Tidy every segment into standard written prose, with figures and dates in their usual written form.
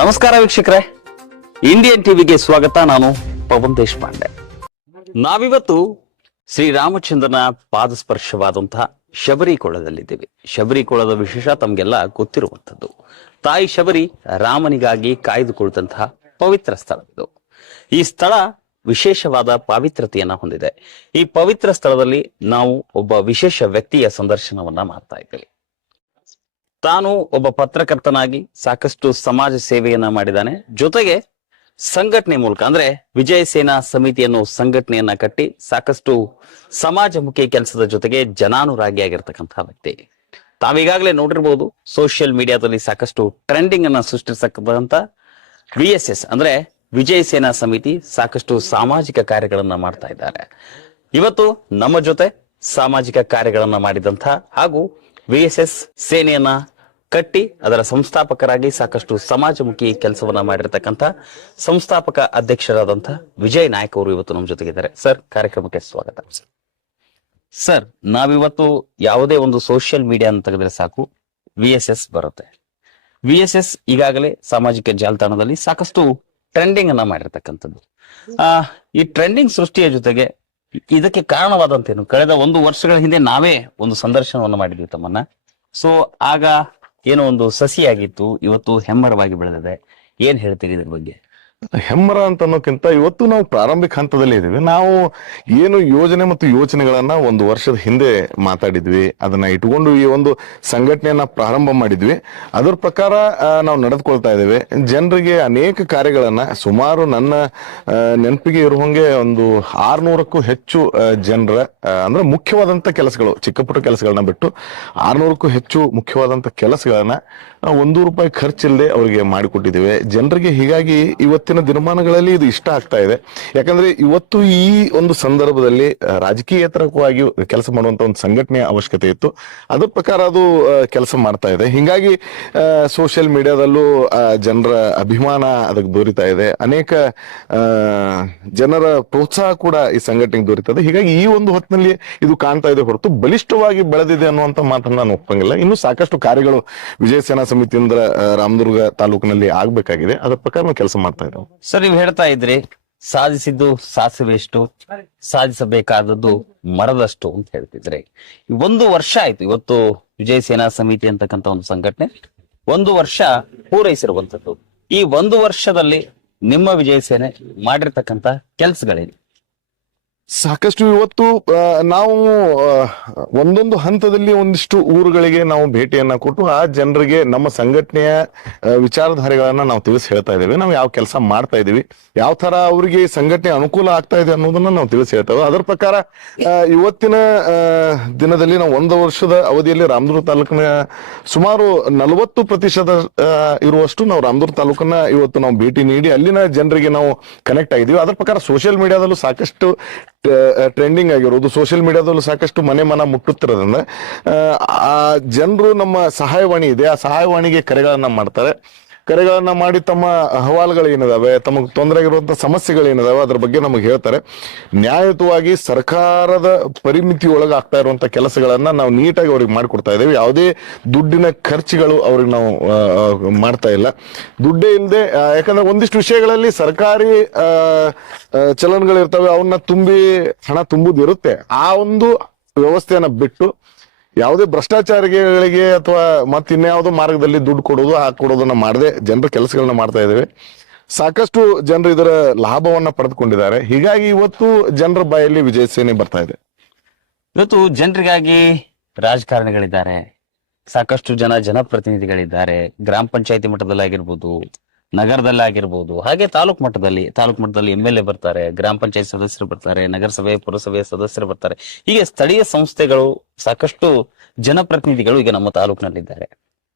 ನಮಸ್ಕಾರ ವೀಕ್ಷಕರೇ, ಇಂಡಿಯನ್ ಟಿವಿಗೆ ಸ್ವಾಗತ. ನಾನು ಪವನ್ ದೇಶಪಾಂಡೆ. ನಾವಿವತ್ತು ಶ್ರೀರಾಮಚಂದ್ರನ ಪಾದಸ್ಪರ್ಶವಾದಂತಹ ಶಬರಿಕೊಳದಲ್ಲಿದ್ದೀವಿ. ಶಬರಿಕೊಳದ ವಿಶೇಷ ತಮಗೆಲ್ಲ ಗೊತ್ತಿರುವಂಥದ್ದು. ತಾಯಿ ಶಬರಿ ರಾಮನಿಗಾಗಿ ಕಾಯ್ದುಕೊಳ್ತಂತಹ ಪವಿತ್ರ ಸ್ಥಳ ಇದು. ಈ ಸ್ಥಳ ವಿಶೇಷವಾದ ಪಾವಿತ್ರತೆಯನ್ನ ಹೊಂದಿದೆ. ಈ ಪವಿತ್ರ ಸ್ಥಳದಲ್ಲಿ ನಾವು ಒಬ್ಬ ವಿಶೇಷ ವ್ಯಕ್ತಿಯ ಸಂದರ್ಶನವನ್ನ ಮಾಡ್ತಾ ಇದ್ದೇವೆ. ತಾನು ಒಬ್ಬ ಪತ್ರಕರ್ತನಾಗಿ ಸಾಕಷ್ಟು ಸಮಾಜ ಸೇವೆಯನ್ನ ಮಾಡಿದ್ದಾನೆ. ಜೊತೆಗೆ ಸಂಘಟನೆ ಮೂಲಕ ಅಂದ್ರೆ ವಿಜಯ ಸೇನಾ ಸಮಿತಿ ಅನ್ನೋ ಸಂಘಟನೆಯನ್ನ ಕಟ್ಟಿ ಸಾಕಷ್ಟು ಸಮಾಜಮುಖಿ ಕೆಲಸದ ಜೊತೆಗೆ ಜನಾನುರಾಗಿಯಾಗಿರ್ತಕ್ಕಂತಹ ವ್ಯಕ್ತಿ. ತಾವೀಗಾಗಲೇ ನೋಡಿರ್ಬೋದು, ಸೋಷಿಯಲ್ ಮೀಡಿಯಾದಲ್ಲಿ ಸಾಕಷ್ಟು ಟ್ರೆಂಡಿಂಗ್ ಅನ್ನ ಸೃಷ್ಟಿಸತಕ್ಕಂತ VSS ಅಂದ್ರೆ ವಿಜಯ ಸೇನಾ ಸಮಿತಿ ಸಾಕಷ್ಟು ಸಾಮಾಜಿಕ ಕಾರ್ಯಗಳನ್ನ ಮಾಡ್ತಾ ಇದ್ದಾರೆ. ಇವತ್ತು ನಮ್ಮ ಜೊತೆ ಸಾಮಾಜಿಕ ಕಾರ್ಯಗಳನ್ನ ಮಾಡಿದಂತ ಹಾಗೂ VSS ಸೇನೆಯನ್ನ ಕಟ್ಟಿ ಅದರ ಸಂಸ್ಥಾಪಕರಾಗಿ ಸಾಕಷ್ಟು ಸಮಾಜಮುಖಿ ಕೆಲಸವನ್ನ ಮಾಡಿರ್ತಕ್ಕಂಥ ಸಂಸ್ಥಾಪಕ ಅಧ್ಯಕ್ಷರಾದಂಥ ವಿಜಯ್ ನಾಯಕ್ ಅವರು ಇವತ್ತು ನಮ್ಮ ಜೊತೆಗಿದ್ದಾರೆ. ಸರ್, ಕಾರ್ಯಕ್ರಮಕ್ಕೆ ಸ್ವಾಗತ. ಸರ್, ನಾವಿವತ್ತು ಯಾವುದೇ ಒಂದು ಸೋಷಿಯಲ್ ಮೀಡಿಯಾ ಅಂತ ತೆಗೆದ್ರೆ ಸಾಕು VSS ಬರುತ್ತೆ. VSS ಈಗಾಗಲೇ ಸಾಮಾಜಿಕ ಜಾಲತಾಣದಲ್ಲಿ ಸಾಕಷ್ಟು ಟ್ರೆಂಡಿಂಗ್ ಅನ್ನ ಮಾಡಿರ್ತಕ್ಕಂಥದ್ದು. ಈ ಟ್ರೆಂಡಿಂಗ್ ಸೃಷ್ಟಿಯ ಜೊತೆಗೆ ಇದಕ್ಕೆ ಕಾರಣವಾದಂತೇನು? ಕಳೆದ 1 ವರ್ಷಗಳ ಹಿಂದೆ ನಾವೇ ಒಂದು ಸಂದರ್ಶನವನ್ನು ಮಾಡಿದ್ವಿ ತಮ್ಮನ್ನ. ಸೊ ಆಗ ಏನೋ ಒಂದು ಸಸಿಯಾಗಿತ್ತು, ಇವತ್ತು ಹೆಮ್ಮರವಾಗಿ ಬೆಳೆದಿದೆ. ಏನ್ ಹೇಳ್ತೀರಿ ಇದ್ರ ಬಗ್ಗೆ? ಹೆಮ್ಮರ ಅಂತ ಅನ್ನೋಕ್ಕಿಂತ ಇವತ್ತು ನಾವು ಪ್ರಾರಂಭಿಕ ಹಂತದಲ್ಲಿ ಇದೀವಿ. ನಾವು ಏನು ಯೋಜನೆ ಮತ್ತು ಯೋಚನೆಗಳನ್ನ 1 ವರ್ಷದ ಹಿಂದೆ ಮಾತಾಡಿದ್ವಿ, ಅದನ್ನ ಇಟ್ಕೊಂಡು ಈ ಒಂದು ಸಂಘಟನೆಯನ್ನ ಪ್ರಾರಂಭ ಮಾಡಿದ್ವಿ. ಅದರ ಪ್ರಕಾರ ನಾವು ನಡೆದುಕೊಳ್ತಾ ಇದ್ದೇವೆ. ಜನರಿಗೆ ಅನೇಕ ಕಾರ್ಯಗಳನ್ನ, ಸುಮಾರು ನನ್ನ ನೆನಪಿಗೆ ಇರುವಂಗೆ ಒಂದು 600ಕ್ಕೂ ಹೆಚ್ಚು ಜನರ ಅಂದ್ರೆ ಮುಖ್ಯವಾದಂತ ಕೆಲಸಗಳು, ಚಿಕ್ಕ ಪುಟ್ಟ ಕೆಲಸಗಳನ್ನ ಬಿಟ್ಟು 600ಕ್ಕೂ ಹೆಚ್ಚು ಮುಖ್ಯವಾದಂತ ಕೆಲಸಗಳನ್ನ ₹1 ಖರ್ಚಿಲ್ಲದೆ ಅವರಿಗೆ ಮಾಡಿಕೊಟ್ಟಿದ್ದೇವೆ ಜನರಿಗೆ. ಹೀಗಾಗಿ ಇವತ್ತಿನ ದಿನಮಾನಗಳಲ್ಲಿ ಇದು ಇಷ್ಟ ಆಗ್ತಾ ಇದೆ. ಯಾಕಂದ್ರೆ ಇವತ್ತು ಈ ಒಂದು ಸಂದರ್ಭದಲ್ಲಿ ರಾಜಕೀಯೇತರವಾಗಿ ಕೆಲಸ ಮಾಡುವಂತ ಒಂದು ಸಂಘಟನೆಯ ಅವಶ್ಯಕತೆ ಇತ್ತು. ಅದ್ರ ಪ್ರಕಾರ ಅದು ಕೆಲಸ ಮಾಡ್ತಾ ಇದೆ. ಹೀಗಾಗಿ ಸೋಷಿಯಲ್ ಮೀಡಿಯಾದಲ್ಲೂ ಜನರ ಅಭಿಮಾನ ಅದಕ್ಕೆ ದೊರೀತಾ ಇದೆ. ಅನೇಕ ಜನರ ಪ್ರೋತ್ಸಾಹ ಕೂಡ ಈ ಸಂಘಟನೆಗೆ ದೊರೀತದೆ. ಹೀಗಾಗಿ ಈ ಒಂದು ಹೊತ್ತಿನಲ್ಲಿ ಇದು ಕಾಣ್ತಾ ಇದೆ ಹೊರತು ಬಲಿಷ್ಠವಾಗಿ ಬೆಳೆದಿದೆ ಅನ್ನುವಂತ ಮಾತನ್ನ ನಾನು ಒಪ್ಪಂಗಿಲ್ಲ. ಇನ್ನು ಸಾಕಷ್ಟು ಕಾರ್ಯಗಳು ವಿಜಯ ಸೇನಾ ಸಮಿತಿಯಿಂದ ರಾಮದುರ್ಗ ತಾಲೂಕಿನಲ್ಲಿ ಆಗ್ಬೇಕಾಗಿದೆ. ಅದರ ಪ್ರಕಾರ ನಾವು ಕೆಲಸ ಮಾಡ್ತಾ ಇದ್ದೇವೆ. ಸರ್, ನೀವು ಹೇಳ್ತಾ ಇದ್ರಿ ಸಾಧಿಸಿದ್ದು ಸಾಸಿವೆಷ್ಟು, ಸಾಧಿಸಬೇಕಾದದ್ದು ಮರದಷ್ಟು ಅಂತ ಹೇಳ್ತಿದ್ರೆ. 1 ವರ್ಷ ಆಯ್ತು ಇವತ್ತು ವಿಜಯ ಸೇನಾ ಸಮಿತಿ ಅಂತಕ್ಕಂಥ ಒಂದು ಸಂಘಟನೆ 1 ವರ್ಷ ಪೂರೈಸಿರುವಂತದ್ದು. ಈ 1 ವರ್ಷದಲ್ಲಿ ನಿಮ್ಮ ವಿಜಯ ಸೇನೆ ಮಾಡಿರ್ತಕ್ಕಂಥ ಕೆಲಸಗಳೇನು? ಸಾಕಷ್ಟು. ಇವತ್ತು ನಾವು ಒಂದೊಂದು ಹಂತದಲ್ಲಿ ಒಂದಿಷ್ಟು ಊರುಗಳಿಗೆ ನಾವು ಭೇಟಿಯನ್ನ ಕೊಟ್ಟು ಆ ಜನರಿಗೆ ನಮ್ಮ ಸಂಘಟನೆಯ ವಿಚಾರಧಾರೆಗಳನ್ನ ನಾವು ತಿಳಿಸಿ ಹೇಳ್ತಾ ಇದ್ದೇವೆ. ನಾವು ಯಾವ ಕೆಲಸ ಮಾಡ್ತಾ ಇದೀವಿ, ಯಾವ ತರ ಅವರಿಗೆ ಸಂಘಟನೆ ಅನುಕೂಲ ಆಗ್ತಾ ಇದೆ ಅನ್ನೋದನ್ನ ನಾವು ತಿಳಿಸಿ ಹೇಳ್ತೇವೆ. ಅದರ ಪ್ರಕಾರ ಇವತ್ತಿನ ದಿನದಲ್ಲಿ ನಾವು 1 ವರ್ಷದ ಅವಧಿಯಲ್ಲಿ ರಾಮದುರ್ಗ ತಾಲೂಕಿನ ಸುಮಾರು 40% ಇರುವಷ್ಟು ನಾವು ರಾಮದುರ್ಗ ತಾಲೂಕನ್ನ ಇವತ್ತು ನಾವು ಭೇಟಿ ನೀಡಿ ಅಲ್ಲಿನ ಜನರಿಗೆ ನಾವು ಕನೆಕ್ಟ್ ಆಗಿದ್ದೀವಿ. ಅದರ ಪ್ರಕಾರ ಸೋಷಿಯಲ್ ಮೀಡಿಯಾದಲ್ಲೂ ಸಾಕಷ್ಟು ಟ್ರೆಂಡಿಂಗ್ ಆಗಿರೋದು, ಸೋಷಿಯಲ್ ಮೀಡಿಯಾದಲ್ಲೂ ಸಾಕಷ್ಟು ಮನೆ ಮುಟ್ಟುತ್ತಿರೋದ್ರಿಂದ ಆ ಜನರು ನಮ್ಮ ಸಹಾಯವಾಣಿ ಇದೆ, ಆ ಸಹಾಯವಾಣಿಗೆ ಕರೆಗಳನ್ನ ಮಾಡ್ತಾರೆ. ಕರೆಗಳನ್ನ ಮಾಡಿ ತಮ್ಮ ಅಹವಾಲುಗಳು ಏನಿದಾವೆ, ತಮಗೆ ತೊಂದರೆ ಆಗಿರುವಂತಹ ಸಮಸ್ಯೆಗಳು ಏನಿದಾವೆ ಅದ್ರ ಬಗ್ಗೆ ನಮಗೆ ಹೇಳ್ತಾರೆ. ನ್ಯಾಯಯುತವಾಗಿ ಸರ್ಕಾರದ ಪರಿಮಿತಿ ಒಳಗೆ ಆಗ್ತಾ ಇರುವಂತಹ ಕೆಲಸಗಳನ್ನ ನಾವು ನೀಟಾಗಿ ಅವ್ರಿಗೆ ಮಾಡಿಕೊಡ್ತಾ ಇದ್ದೇವೆ. ಯಾವುದೇ ದುಡ್ಡಿನ ಖರ್ಚುಗಳು ಅವ್ರಿಗೆ ನಾವು ಮಾಡ್ತಾ ಇಲ್ಲ. ದುಡ್ಡೇ ಇಲ್ಲದೆ, ಯಾಕಂದ್ರೆ ಒಂದಿಷ್ಟು ವಿಷಯಗಳಲ್ಲಿ ಸರ್ಕಾರಿ ಚಲನ್ಗಳಿರ್ತವೆ, ಅವನ್ನ ಹಣ ತುಂಬುದಿರುತ್ತೆ. ಆ ಒಂದು ವ್ಯವಸ್ಥೆಯನ್ನ ಬಿಟ್ಟು ಯಾವುದೇ ಭ್ರಷ್ಟಾಚಾರಿಗಳಿಗೆ ಅಥವಾ ಮತ್ತೆ ಇನ್ಯಾವುದೋ ಮಾರ್ಗದಲ್ಲಿ ದುಡ್ಡು ಕೊಡೋದು ಹಾಕೊಡೋದನ್ನ ಮಾಡದೆ ಜನರ ಕೆಲಸಗಳನ್ನ ಮಾಡ್ತಾ ಇದ್ದೇವೆ. ಸಾಕಷ್ಟು ಜನರು ಇದರ ಲಾಭವನ್ನ ಪಡೆದುಕೊಂಡಿದ್ದಾರೆ. ಹೀಗಾಗಿ ಇವತ್ತು ಜನರ ಬಾಯಲ್ಲಿ ವಿಜಯ ಸೇನೆ ಬರ್ತಾ ಇದೆ. ಇವತ್ತು ಜನರಿಗಾಗಿ ರಾಜಕಾರಣಿಗಳಿದ್ದಾರೆ, ಸಾಕಷ್ಟು ಜನಪ್ರತಿನಿಧಿಗಳಿದ್ದಾರೆ. ಗ್ರಾಮ ಪಂಚಾಯತಿ ಮಟ್ಟದಲ್ಲಾಗಿರ್ಬೋದು, ನಗರದಲ್ಲಾಗಿರ್ಬೋದು, ಹಾಗೆ ತಾಲೂಕ್ ಮಟ್ಟದಲ್ಲಿ MLA ಬರ್ತಾರೆ, ಗ್ರಾಮ ಪಂಚಾಯತ್ ಸದಸ್ಯರು ಬರ್ತಾರೆ, ನಗರಸಭೆ ಪುರಸಭೆ ಸದಸ್ಯರು ಬರ್ತಾರೆ. ಹೀಗೆ ಸ್ಥಳೀಯ ಸಂಸ್ಥೆಗಳು, ಸಾಕಷ್ಟು ಜನಪ್ರತಿನಿಧಿಗಳು ಈಗ ನಮ್ಮ ತಾಲೂಕಿನಲ್ಲಿದ್ದಾರೆ.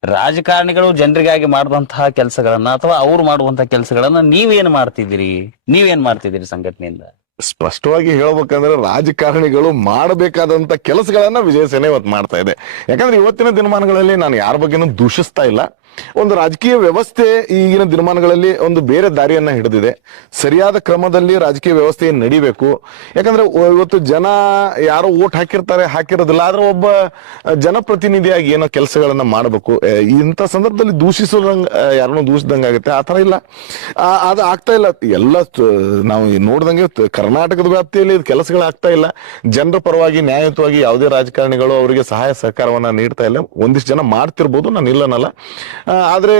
ರಾಜಕಾರಣಿಗಳು ಜನರಿಗಾಗಿ ಮಾಡುವಂತಹ ಕೆಲಸಗಳನ್ನ ಅಥವಾ ಅವ್ರು ಮಾಡುವಂತಹ ಕೆಲಸಗಳನ್ನ ನೀವೇನ್ ಮಾಡ್ತಿದ್ದೀರಿ ಸಂಘಟನೆಯಿಂದ? ಸ್ಪಷ್ಟವಾಗಿ ಹೇಳ್ಬೇಕಂದ್ರೆ ರಾಜಕಾರಣಿಗಳು ಮಾಡಬೇಕಾದಂತ ಕೆಲಸಗಳನ್ನ ವಿಜಯ ಸೇನೆ ಇವತ್ತು ಮಾಡ್ತಾ ಇದೆ. ಯಾಕಂದ್ರೆ ಇವತ್ತಿನ ದಿನಮಾನಗಳಲ್ಲಿ ನಾನು ಯಾರ ಬಗ್ಗೆನೂ ದೂಷಿಸ್ತಾ ಇಲ್ಲ. ಒಂದು ರಾಜಕೀಯ ವ್ಯವಸ್ಥೆ ಈಗಿನ ದಿನಮಾನಗಳಲ್ಲಿ ಒಂದು ಬೇರೆ ದಾರಿಯನ್ನ ಹಿಡಿದಿದೆ. ಸರಿಯಾದ ಕ್ರಮದಲ್ಲಿ ರಾಜಕೀಯ ವ್ಯವಸ್ಥೆ ನಡಿಬೇಕು. ಯಾಕಂದ್ರೆ ಇವತ್ತು ಜನ ಯಾರೋ ಓಟ್ ಹಾಕಿರೋದಿಲ್ಲ, ಆದ್ರೆ ಒಬ್ಬ ಜನಪ್ರತಿನಿಧಿಯಾಗಿ ಏನೋ ಕೆಲಸಗಳನ್ನ ಮಾಡಬೇಕು. ಇಂಥ ಸಂದರ್ಭದಲ್ಲಿ ದೂಷಿಸೋದಂಗ ಯಾರನ್ನೂ ದೂಷಿದಂಗಾಗುತ್ತೆ, ಆ ತರ ಇಲ್ಲ. ಅದು ಆಗ್ತಾ ಇಲ್ಲ. ಎಲ್ಲ ನಾವು ನೋಡ್ದಂಗೆ ಕರ್ನಾಟಕದ ವ್ಯಾಪ್ತಿಯಲ್ಲಿ ಕೆಲಸಗಳು ಆಗ್ತಾ ಇಲ್ಲ. ಜನರ ಪರವಾಗಿ ನ್ಯಾಯಯುತವಾಗಿ ಯಾವುದೇ ರಾಜಕಾರಣಿಗಳು ಅವರಿಗೆ ಸಹಾಯ ಸಹಕಾರವನ್ನ ನೀಡ್ತಾ ಇಲ್ಲ. ಒಂದಿಷ್ಟು ಜನ ಮಾಡ್ತಿರ್ಬೋದು, ನಾನು ಇಲ್ಲನಲ್ಲ, ಆದ್ರೆ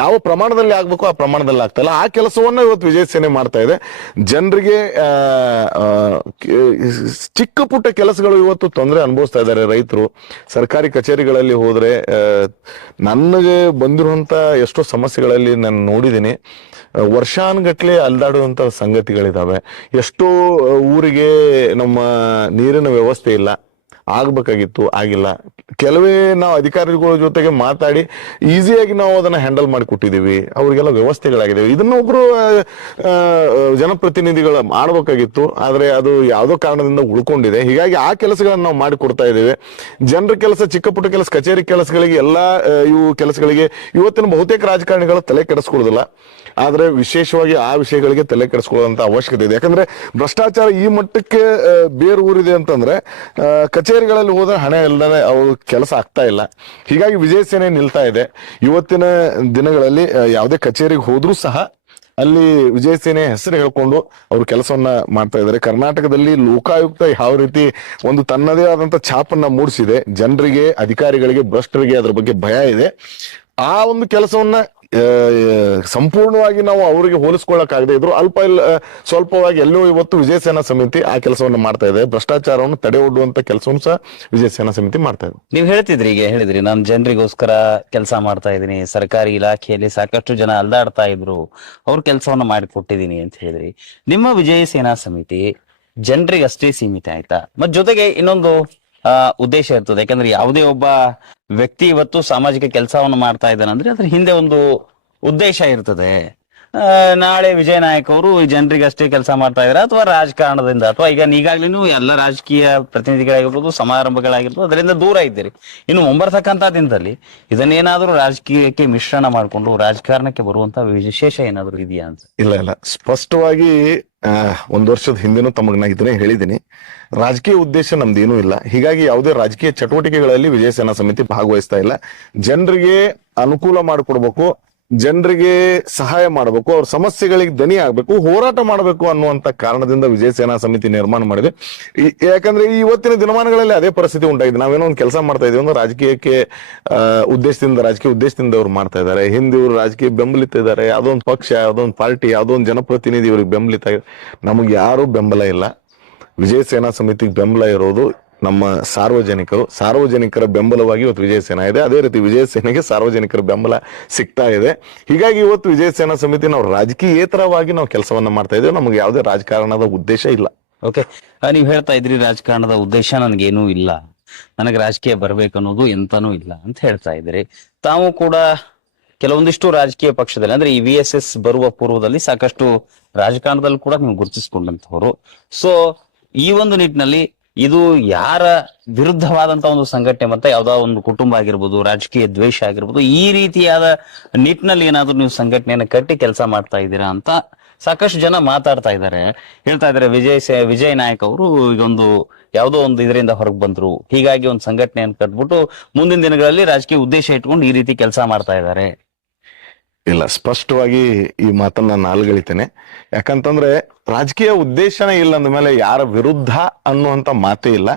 ಯಾವ ಪ್ರಮಾಣದಲ್ಲಿ ಆಗ್ಬೇಕು ಆ ಪ್ರಮಾಣದಲ್ಲಿ ಆಗ್ತಾ ಇಲ್ಲ. ಆ ಕೆಲಸವನ್ನ ಇವತ್ತು ವಿಜಯ ಸೇನೆ ಮಾಡ್ತಾ ಇದೆ. ಜನರಿಗೆ ಚಿಕ್ಕ ಪುಟ್ಟ ಕೆಲಸಗಳು ಇವತ್ತು ತೊಂದರೆ ಅನುಭವಿಸ್ತಾ ಇದ್ದಾರೆ ರೈತರು. ಸರ್ಕಾರಿ ಕಚೇರಿಗಳಲ್ಲಿ ಹೋದ್ರೆ ನನಗೆ ಬಂದಿರುವಂತ ಎಷ್ಟೋ ಸಮಸ್ಯೆಗಳಲ್ಲಿ ನಾನು ನೋಡಿದ್ದೀನಿ. ವರ್ಷಾನುಗಟ್ಲೆ ಅಲ್ದಾಡುವಂತ ಸಂಗತಿಗಳಿದಾವೆ. ಎಷ್ಟೋ ಊರಿಗೆ ನಮ್ಮ ನೀರಿನ ವ್ಯವಸ್ಥೆ ಇಲ್ಲ, ಆಗ್ಬೇಕಾಗಿತ್ತು, ಆಗಿಲ್ಲ. ಕೆಲವೇ ನಾವು ಅಧಿಕಾರಿಗಳ ಜೊತೆಗೆ ಮಾತಾಡಿ ಈಸಿಯಾಗಿ ನಾವು ಅದನ್ನ ಹ್ಯಾಂಡಲ್ ಮಾಡಿ ಕೊಟ್ಟಿದ್ದೀವಿ, ಅವ್ರಿಗೆಲ್ಲ ವ್ಯವಸ್ಥೆಗಳಾಗಿದೆ. ಇದನ್ನ ಒಬ್ರು ಜನಪ್ರತಿನಿಧಿಗಳು ಮಾಡ್ಬೇಕಾಗಿತ್ತು, ಆದ್ರೆ ಅದು ಯಾವುದೋ ಕಾರಣದಿಂದ ಉಳ್ಕೊಂಡಿದೆ. ಹೀಗಾಗಿ ಆ ಕೆಲಸಗಳನ್ನ ನಾವು ಮಾಡಿ ಕೊಡ್ತಾ ಇದ್ದೇವೆ. ಜನರ ಕೆಲಸ, ಚಿಕ್ಕ ಪುಟ್ಟ ಕೆಲಸ, ಕಚೇರಿ ಕೆಲಸಗಳಿಗೆ, ಎಲ್ಲಾ ಇವು ಕೆಲಸಗಳಿಗೆ ಇವತ್ತಿನ ಬಹುತೇಕ ರಾಜಕಾರಣಿಗಳು ತಲೆ ಕೆಡಿಸ್ಕೊಳ್ಳೋದಿಲ್ಲ. ಆದ್ರೆ ವಿಶೇಷವಾಗಿ ಆ ವಿಷಯಗಳಿಗೆ ತಲೆ ಕೆಡಿಸ್ಕೊಳ್ಳುವಂತ ಅವಶ್ಯಕತೆ ಇದೆ. ಯಾಕಂದ್ರೆ ಭ್ರಷ್ಟಾಚಾರ ಈ ಮಟ್ಟಕ್ಕೆ ಬೇರು ಊರಿದೆ ಅಂತಂದ್ರೆ ಕಚೇರಿಗಳಲ್ಲಿ ಹೋದ್ರೆ ಹಣ ಇಲ್ಲದೆ ಅವ್ರ ಕೆಲಸ ಆಗ್ತಾ ಇಲ್ಲ. ಹೀಗಾಗಿ ವಿಜಯ ಸೇನೆ ನಿಲ್ತಾ ಇದೆ. ಇವತ್ತಿನ ದಿನಗಳಲ್ಲಿ ಯಾವುದೇ ಕಚೇರಿಗೆ ಹೋದ್ರೂ ಸಹ ಅಲ್ಲಿ ವಿಜಯ ಸೇನೆ ಹೆಸರು ಹೇಳ್ಕೊಂಡು ಅವರು ಕೆಲಸವನ್ನ ಮಾಡ್ತಾ ಇದ್ದಾರೆ. ಕರ್ನಾಟಕದಲ್ಲಿ ಲೋಕಾಯುಕ್ತ ಯಾವ ರೀತಿ ಒಂದು ತನ್ನದೇ ಆದಂತ ಛಾಪನ್ನ ಮೂಡಿಸಿದೆ, ಜನರಿಗೆ, ಅಧಿಕಾರಿಗಳಿಗೆ, ಭ್ರಷ್ಟರಿಗೆ ಅದ್ರ ಬಗ್ಗೆ ಭಯ ಇದೆ. ಆ ಒಂದು ಕೆಲಸವನ್ನ ಸಂಪೂರ್ಣವಾಗಿ ನಾವು ಅವರಿಗೆ ಹೋಲಿಸ್ಕೊಳ್ಳಕ್ಕಾಗದೇ ಇದ್ರು ಸ್ವಲ್ಪವಾಗಿ ಎಲ್ಲೋ ಇವತ್ತು ವಿಜಯ ಸೇನಾ ಸಮಿತಿ ಆ ಕೆಲಸವನ್ನು ಮಾಡ್ತಾ ಇದೆ. ಭ್ರಷ್ಟಾಚಾರವನ್ನು ತಡೆ ಒಡ್ಡುವಂತ ಕೆಲಸವನ್ನು ಸಹ ವಿಜಯ ಸೇನಾ ಸಮಿತಿ ಮಾಡ್ತಾ ಇದೆ. ನೀವ್ ಹೇಳ್ತಿದ್ರಿ, ಈಗ ಹೇಳಿದ್ರಿ, ನಾನು ಜನರಿಗೋಸ್ಕರ ಕೆಲಸ ಮಾಡ್ತಾ ಇದ್ದೀನಿ, ಸರ್ಕಾರಿ ಇಲಾಖೆಯಲ್ಲಿ ಸಾಕಷ್ಟು ಜನ ಅಲ್ದಾಡ್ತಾ ಇದ್ರು, ಅವ್ರ ಕೆಲಸವನ್ನ ಮಾಡಿಕೊಟ್ಟಿದ್ದೀನಿ ಅಂತ ಹೇಳಿದ್ರಿ. ನಿಮ್ಮ ವಿಜಯ ಸೇನಾ ಸಮಿತಿ ಜನರಿಗೆ ಅಷ್ಟೇ ಸೀಮಿತ ಆಯ್ತಾ? ಮತ್ ಜೊತೆಗೆ ಇನ್ನೊಂದು ಉದ್ದೇಶ ಇರ್ತದೆ. ಯಾಕಂದ್ರೆ ಯಾವುದೇ ಒಬ್ಬ ವ್ಯಕ್ತಿ ಇವತ್ತು ಸಾಮಾಜಿಕ ಕೆಲಸವನ್ನು ಮಾಡ್ತಾ ಇದ್ದಾನೆ ಅಂದ್ರೆ ಅದ್ರ ಹಿಂದೆ ಒಂದು ಉದ್ದೇಶ ಇರ್ತದೆ. ನಾಳೆ ವಿಜಯ ನಾಯಕ್ ಅವರು ಜನರಿಗೆ ಅಷ್ಟೇ ಕೆಲಸ ಮಾಡ್ತಾ ಇದಾರೆ, ಅಥವಾ ರಾಜಕಾರಣದಿಂದ, ಅಥವಾ ಈಗಾಗ್ಲೂ ಎಲ್ಲ ರಾಜಕೀಯ ಪ್ರತಿನಿಧಿಗಳಾಗಿರ್ಬೋದು, ಸಮಾರಂಭಗಳಾಗಿರ್ಬೋದು, ಅದರಿಂದ ದೂರ ಇದ್ದೀರಿ. ಇನ್ನು ಮುಂಬರ್ತಕ್ಕಂಥ ದಿನದಲ್ಲಿ ಇದನ್ನೇನಾದ್ರೂ ರಾಜಕೀಯಕ್ಕೆ ಮಿಶ್ರಣ ಮಾಡಿಕೊಂಡು ರಾಜಕಾರಣಕ್ಕೆ ಬರುವಂತ ವಿಶೇಷ ಏನಾದ್ರು ಇದೆಯಾ ಅಂತ? ಇಲ್ಲ, ಸ್ಪಷ್ಟವಾಗಿ ಒಂದು ವರ್ಷದ ಹಿಂದೆನೂ ತಮಗೆ ನಾ ಇದನ್ನೇ ಹೇಳಿದ್ದೀನಿ. ರಾಜಕೀಯ ಉದ್ದೇಶ ನಮ್ದೇನೂ ಇಲ್ಲ. ಹೀಗಾಗಿ ಯಾವುದೇ ರಾಜಕೀಯ ಚಟುವಟಿಕೆಗಳಲ್ಲಿ ವಿಜಯ ಸೇನಾ ಸಮಿತಿ ಭಾಗವಹಿಸ್ತಾ ಇಲ್ಲ. ಜನರಿಗೆ ಅನುಕೂಲ ಮಾಡಿಕೊಡ್ಬೇಕು, ಜನರಿಗೆ ಸಹಾಯ ಮಾಡಬೇಕು, ಅವ್ರ ಸಮಸ್ಯೆಗಳಿಗೆ ದನಿ ಆಗ್ಬೇಕು, ಹೋರಾಟ ಮಾಡಬೇಕು ಅನ್ನುವಂತ ಕಾರಣದಿಂದ ವಿಜಯ ಸೇನಾ ಸಮಿತಿ ನಿರ್ಮಾಣ ಮಾಡಿದೆ. ಯಾಕಂದ್ರೆ ಇವತ್ತಿನ ದಿನಮಾನಗಳಲ್ಲಿ ಅದೇ ಪರಿಸ್ಥಿತಿ ಉಂಟಾಗಿದೆ. ನಾವೇನೋ ಒಂದು ಕೆಲಸ ಮಾಡ್ತಾ ಇದೀವಿ ಒಂದು ರಾಜಕೀಯ ಉದ್ದೇಶದಿಂದ ಅವ್ರು ಮಾಡ್ತಾ ಇದ್ದಾರೆ. ಹಿಂದೆ ಇವರು ರಾಜಕೀಯ ಬೆಂಬಲಿತ ಇದ್ದಾರೆ, ಅದೊಂದು ಪಕ್ಷ, ಅದೊಂದು ಪಾರ್ಟಿ, ಅದೊಂದು ಜನಪ್ರತಿನಿಧಿ ಇವ್ರಿಗೆ ಬೆಂಬಲಿತ. ನಮಗೆ ಯಾರು ಬೆಂಬಲ ಇಲ್ಲ. ವಿಜಯ ಸೇನಾ ಸಮಿತಿಗೆ ಬೆಂಬಲ ಇರೋದು ನಮ್ಮ ಸಾರ್ವಜನಿಕರ ಬೆಂಬಲವಾಗಿ ಇವತ್ತು ವಿಜಯ ಸೇನಾ ಇದೆ. ಅದೇ ರೀತಿ ವಿಜಯ ಸೇನೆಗೆ ಸಾರ್ವಜನಿಕರ ಬೆಂಬಲ ಸಿಗ್ತಾ ಇದೆ. ಹೀಗಾಗಿ ಇವತ್ತು ವಿಜಯ ಸೇನಾ ಸಮಿತಿ ನಾವು ರಾಜಕೀಯೇತರವಾಗಿ ನಾವು ಕೆಲಸವನ್ನ ಮಾಡ್ತಾ ಇದ್ದೇವೆ. ನಮಗೆ ಯಾವುದೇ ರಾಜಕಾರಣದ ಉದ್ದೇಶ ಇಲ್ಲ. ಓಕೆ, ನೀವ್ ಹೇಳ್ತಾ ಇದ್ರಿ ರಾಜಕಾರಣದ ಉದ್ದೇಶ ನನಗೇನೂ ಇಲ್ಲ, ನನಗೆ ರಾಜಕೀಯ ಬರ್ಬೇಕು ಅನ್ನೋದು ಎಂತಾನೂ ಇಲ್ಲ ಅಂತ ಹೇಳ್ತಾ ಇದ್ರಿ. ತಾವು ಕೂಡ ಕೆಲವೊಂದಿಷ್ಟು ರಾಜಕೀಯ ಪಕ್ಷದಲ್ಲಿ, ಅಂದ್ರೆ ಈ VSS ಬರುವ ಪೂರ್ವದಲ್ಲಿ ಸಾಕಷ್ಟು ರಾಜಕಾರಣದಲ್ಲಿ ಕೂಡ ನೀವು ಗುರುತಿಸಿಕೊಂಡಂತವರು. ಸೊ ಈ ಒಂದು ನಿಟ್ಟಿನಲ್ಲಿ ಇದು ಯಾರ ವಿರುದ್ಧವಾದಂತ ಒಂದು ಸಂಘಟನೆ, ಮತ್ತೆ ಯಾವ್ದೋ ಒಂದು ಕುಟುಂಬ ಆಗಿರ್ಬೋದು, ರಾಜಕೀಯ ದ್ವೇಷ ಆಗಿರ್ಬೋದು, ಈ ರೀತಿಯಾದ ನಿಟ್ಟಿನಲ್ಲಿ ಏನಾದ್ರು ನೀವು ಸಂಘಟನೆಯನ್ನ ಕಟ್ಟಿ ಕೆಲಸ ಮಾಡ್ತಾ ಇದ್ದೀರಾ ಅಂತ ಸಾಕಷ್ಟು ಜನ ಮಾತಾಡ್ತಾ ಇದ್ದಾರೆ, ಹೇಳ್ತಾ ಇದಾರೆ. ವಿಜಯ್ ನಾಯಕ್ ಅವರು ಈಗ ಯಾವುದೋ ಒಂದು ಇದರಿಂದ ಹೊರಗೆ ಬಂದ್ರು, ಹೀಗಾಗಿ ಒಂದು ಸಂಘಟನೆಯನ್ನು ಕಟ್ಬಿಟ್ಟು ಮುಂದಿನ ದಿನಗಳಲ್ಲಿ ರಾಜಕೀಯ ಉದ್ದೇಶ ಇಟ್ಕೊಂಡು ಈ ರೀತಿ ಕೆಲಸ ಮಾಡ್ತಾ ಇದ್ದಾರೆ. ಇಲ್ಲ, ಸ್ಪಷ್ಟವಾಗಿ ಈ ಮಾತನ್ನ ನಾನು ಅಲ್ಗಳಿತೇನೆ. ಯಾಕಂತಂದ್ರೆ ರಾಜಕೀಯ ಉದ್ದೇಶನೇ ಇಲ್ಲ ಅಂದ್ಮೇಲೆ ಯಾರ ವಿರುದ್ಧ ಅನ್ನುವಂತ ಮಾತೇ ಇಲ್ಲ.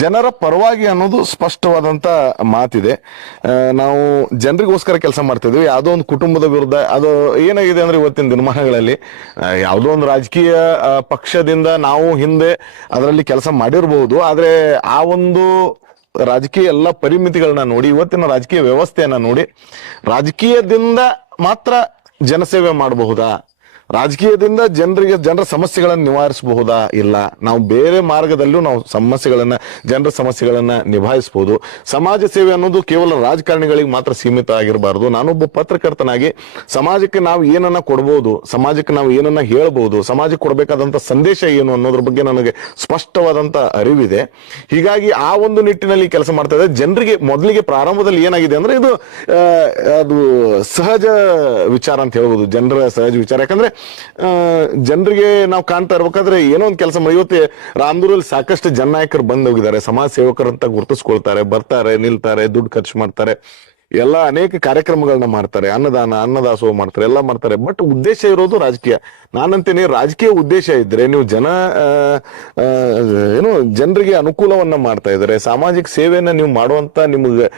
ಜನರ ಪರವಾಗಿ ಅನ್ನೋದು ಸ್ಪಷ್ಟವಾದಂತ ಮಾತಿದೆ. ನಾವು ಜನರಿಗೋಸ್ಕರ ಕೆಲಸ ಮಾಡ್ತಾ ಇದ್ವಿ, ಯಾವುದೋ ಒಂದು ಕುಟುಂಬದ ವಿರುದ್ಧ. ಅದು ಏನಾಗಿದೆ ಅಂದ್ರೆ ಇವತ್ತಿನ ದಿನಮಾನಗಳಲ್ಲಿ ಯಾವುದೋ ಒಂದು ರಾಜಕೀಯ ಪಕ್ಷದಿಂದ ನಾವು ಹಿಂದೆ ಅದರಲ್ಲಿ ಕೆಲಸ ಮಾಡಿರಬಹುದು, ಆದ್ರೆ ಆ ಒಂದು ರಾಜಕೀಯ ಎಲ್ಲ ಪರಿಮಿತಿಗಳನ್ನ ನೋಡಿ, ಇವತ್ತಿನ ರಾಜಕೀಯ ವ್ಯವಸ್ಥೆಯನ್ನ ನೋಡಿ, ರಾಜಕೀಯದಿಂದ ಮಾತ್ರ ಜನಸೇವೆ ಮಾಡಬಹುದಾ, ರಾಜಕೀಯದಿಂದ ಜನರ ಸಮಸ್ಯೆಗಳನ್ನು ನಿವಾರಿಸಬಹುದಾ? ಇಲ್ಲ. ನಾವು ಬೇರೆ ಮಾರ್ಗದಲ್ಲೂ ನಾವು ಜನರ ಸಮಸ್ಯೆಗಳನ್ನ ನಿಭಾಯಿಸಬಹುದು. ಸಮಾಜ ಸೇವೆ ಅನ್ನೋದು ಕೇವಲ ರಾಜಕಾರಣಿಗಳಿಗೆ ಮಾತ್ರ ಸೀಮಿತ ಆಗಿರಬಾರದು. ನಾನೊಬ್ಬ ಪತ್ರಕರ್ತನಾಗಿ ಸಮಾಜಕ್ಕೆ ನಾವು ಏನನ್ನ ಕೊಡಬಹುದು, ಸಮಾಜಕ್ಕೆ ನಾವು ಏನನ್ನ ಹೇಳ್ಬಹುದು, ಸಮಾಜಕ್ಕೆ ಕೊಡಬೇಕಾದಂತ ಸಂದೇಶ ಏನು ಅನ್ನೋದ್ರ ಬಗ್ಗೆ ನನಗೆ ಸ್ಪಷ್ಟವಾದಂತ ಅರಿವಿದೆ. ಹೀಗಾಗಿ ಆ ಒಂದು ನಿಟ್ಟಿನಲ್ಲಿ ಕೆಲಸ ಮಾಡ್ತಾ ಇದ್ದಾರೆ. ಜನರಿಗೆ ಮೊದಲಿಗೆ ಪ್ರಾರಂಭದಲ್ಲಿ ಏನಾಗಿದೆ ಅಂದ್ರೆ ಅದು ಸಹಜ ವಿಚಾರ ಅಂತ ಹೇಳ್ಬೋದು, ಜನರ ಸಹಜ ವಿಚಾರ. ಯಾಕಂದ್ರೆ ಜನರಿಗೆ ನಾವು ಕಾಣ್ತಾ ಇರ್ಬೇಕಾದ್ರೆ ಏನೋ ಒಂದು ಕೆಲಸ ಇವತ್ತು ರಾಮದುರಲ್ಲಿ ಸಾಕಷ್ಟು ಜನನಾಯಕರು ಬಂದ್ ಹೋಗಿದ್ದಾರೆ, ಸಮಾಜ ಸೇವಕರಂತ ಗುರುತಿಸ್ಕೊಳ್ತಾರೆ, ಬರ್ತಾರೆ, ನಿಲ್ತಾರೆ, ದುಡ್ಡು ಖರ್ಚು ಮಾಡ್ತಾರೆ, ಎಲ್ಲ ಅನೇಕ ಕಾರ್ಯಕ್ರಮಗಳನ್ನ ಮಾಡ್ತಾರೆ, ಅನ್ನದಾಸೋಹ ಮಾಡ್ತಾರೆ, ಎಲ್ಲ ಮಾಡ್ತಾರೆ. ಬಟ್ ಉದ್ದೇಶ ಇರೋದು ರಾಜಕೀಯ. ನಾನಂತೇನೆ ರಾಜಕೀಯ ಉದ್ದೇಶ ಇದ್ರೆ ನೀವು ಜನರಿಗೆ ಅನುಕೂಲವನ್ನ ಮಾಡ್ತಾ ಇದ್ದಾರೆ, ಸಾಮಾಜಿಕ ಸೇವೆಯನ್ನ ನೀವು ಮಾಡುವಂತ ನಿಮ್ಗೆ